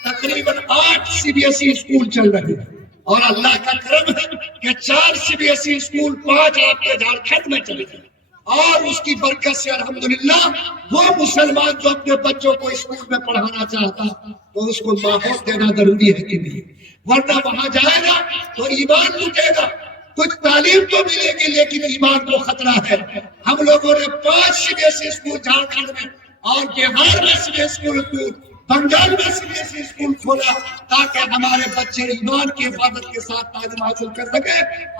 تقریباً 8 CBSE اسکول چل رہے ہیں، اور اللہ کا کرم ہے کہ 4 CBSE اسکول 5 آپ کے جھارکھنڈ میں چلے گئے، اور اس کی برکت سے الحمدللہ وہ مسلمان جو اپنے بچوں کو اسکول میں پڑھانا چاہتا تو اس کو ماحول دینا ضروری ہے کہ نہیں؟ ورنہ وہاں جائے گا تو ایمان لٹے گا، کچھ تعلیم تو ملے گی لیکن ایمان کو خطرہ ہے۔ ہم لوگوں نے 5 CBSE اسکول جھارکھنڈ میں اور بہار میں CBSE اسکول، بنگال میں CBSE اسکول کھولا تاکہ ہمارے بچے ایمان کی حفاظت کے ساتھ تعلیم حاصل کر سکے۔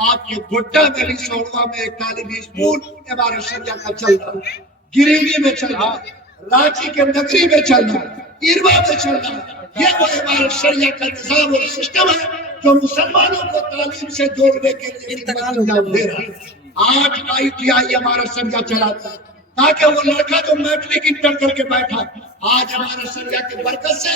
آپ کے گڈا میں بھی سوڑوا میں ایک تعلیمی اسکول ہمارے شریعہ کا چل رہا ہے، گریوی میں چل رہا ہے، رانچی کے نگری میں چل رہا ہے، ایروا میں چل رہا ہے۔ یہ وہ ہمارے شریعہ کا نظام اور سسٹم ہے جو مسلمانوں کو تعلیم سے جوڑنے کے لیے انتظام دے رہا ہے۔ آج ITI ہمارا شریعہ چلاتا ہے تاکہ وہ لڑکا جو میٹرک انٹر کر کے بیٹھا، آج ہمارے شریعہ کی برکت سے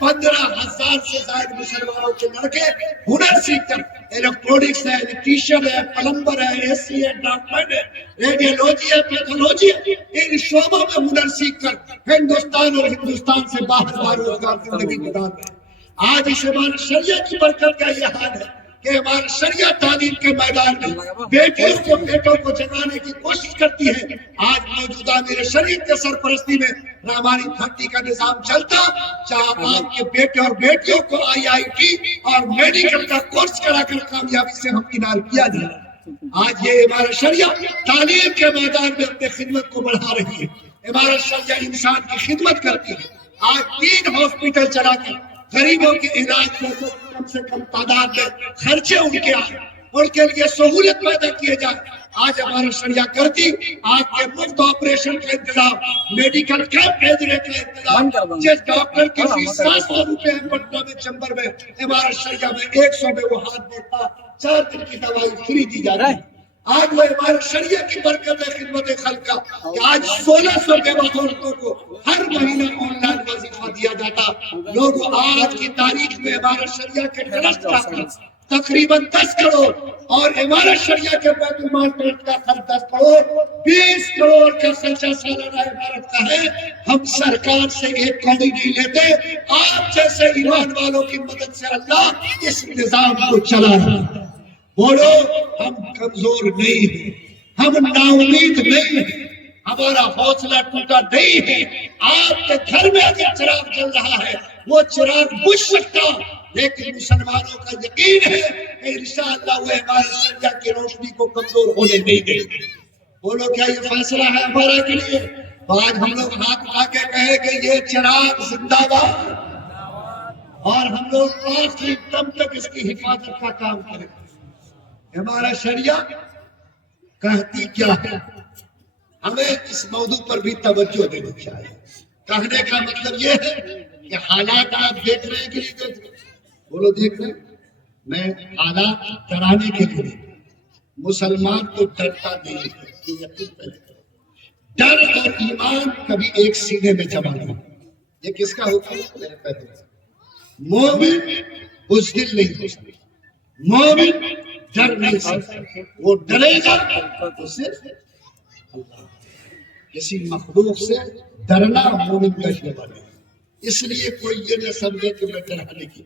15,000 سے زائد مسلمانوں کے لڑکے ہنر سیکھ کر الیکٹرونکس ہے، الیکٹریشین ہے، پلمبر ہے، AC ہے، ڈاکٹر ہے، ریڈیولوجی ہے، پیتھولوجی ہے، ان شعبوں میں ہنر سیکھ کر ہندوستان اور ہندوستان سے باہر روزگار زندگی گزار رہے ہیں۔ آج اس ہمارے شریعہ کی برکت کا یہ حال ہے کہ ہمارا شریعہ تعلیم کے میدان میں بیٹوں کو جگانے کی کوشش کرتی ہے۔ آج موجودہ میرے شریعت کے سرپرستی میں رامانی بھرتی کا نظام چلتا، جہاں آپ کے بیٹے اور بیٹیوں کو IIT اور میڈیکل کا کورس کرا کر کامیابی سے ہمکنار کیا جائے۔ آج یہ ہمارا شریعہ تعلیم کے میدان میں اپنے خدمت کو بڑھا رہی ہے۔ ہمارا شریعہ انسان کی خدمت کرتی ہے۔ آج 3 ہاسپٹل چلا کر غریبوں کے علاج کو کم سے کم تعداد میں خرچے ان کے آئے، ان کے لیے سہولت پیدا کیے جائے۔ آج ہمارا شریعہ کرتی آپ کے مفت آپریشن کا انتظام، میڈیکل کیمپ بھیجنے کا انتظام، جس ڈاکٹر کی فیس 700 روپے ہے پٹنہ میں چمبر میں، ہمارا شریعہ میں 100 میں وہ ہاتھ دیتا، 4 دن کی دوائی فری دی جا رہی ہے۔ آج وہ ہمارے شریعہ کی برکت ہے خدمت خلق کا کہ آج 1600 بیوہ عورتوں کو ہر مہینہ آن لائن وظیفہ دیا جاتا۔ لوگ آج کی تاریخ میں ہمارا شریعہ کے ٹرسٹ کا تقریباً 10 کروڑ اور ہمارا شریعہ کے بیت المال ٹرسٹ کا خرچ 10 کروڑ، 20 کروڑ کا خرچہ سالانہ عمارت کا ہے۔ ہم سرکار سے 1 کوڑی نہیں لیتے، آپ جیسے ایمان والوں کی مدد سے اللہ اس نظام کو چلا رہا ہے۔ بولو ہم کمزور نہیں ہیں، ہم نا امید نہیں ہیں، ہمارا حوصلہ ٹوٹا نہیں ہے۔ آپ کے گھر میں اگر چراغ جل رہا ہے وہ چراغ بجھ سکتا، لیکن مسلمانوں کا یقین ہے کہ انشاءاللہ وہ ہمارے شریعہ کی روشنی کو کمزور ہونے نہیں دیں گے۔ بولو کیا یہ فیصلہ ہے ہمارا کے لیے؟ آج ہم لوگ ہاتھ اٹھا کے کہیں کہ یہ چراغ زندہ باد، اور ہم لوگ آخری دم تک اس کی حفاظت کا کام کریں۔ ہمارا شریعہ کہتی کیا ہے، ہمیں اس موضوع پر بھی توجہ دینی چاہیے۔ کہنے کا مطلب یہ ہے کہ حالات آپ دیکھ رہے ہیں کہ نہیں دیکھ رہے؟ بولو دیکھ رہے ہیں۔ میں حالات ڈرانے کے لیے نہیں، مسلمان تو ڈرتا نہیں ہے، یہ یقین پہلے کرو۔ ڈر اور ایمان کبھی ایک سینے میں جمع نہیں۔ یہ کس کا حکم ہے؟ میرے پہلے مومن بزدل نہیں ہو سکتا، مومن ڈر نہیں سکتا، وہ ڈرے گا تو صرف اللہ۔ کسی مخلوق سے ڈرنا مومن کا شعبہ نہیں، اس لیے کوئی یہ نہ سمجھے کہ میں ڈرانے کی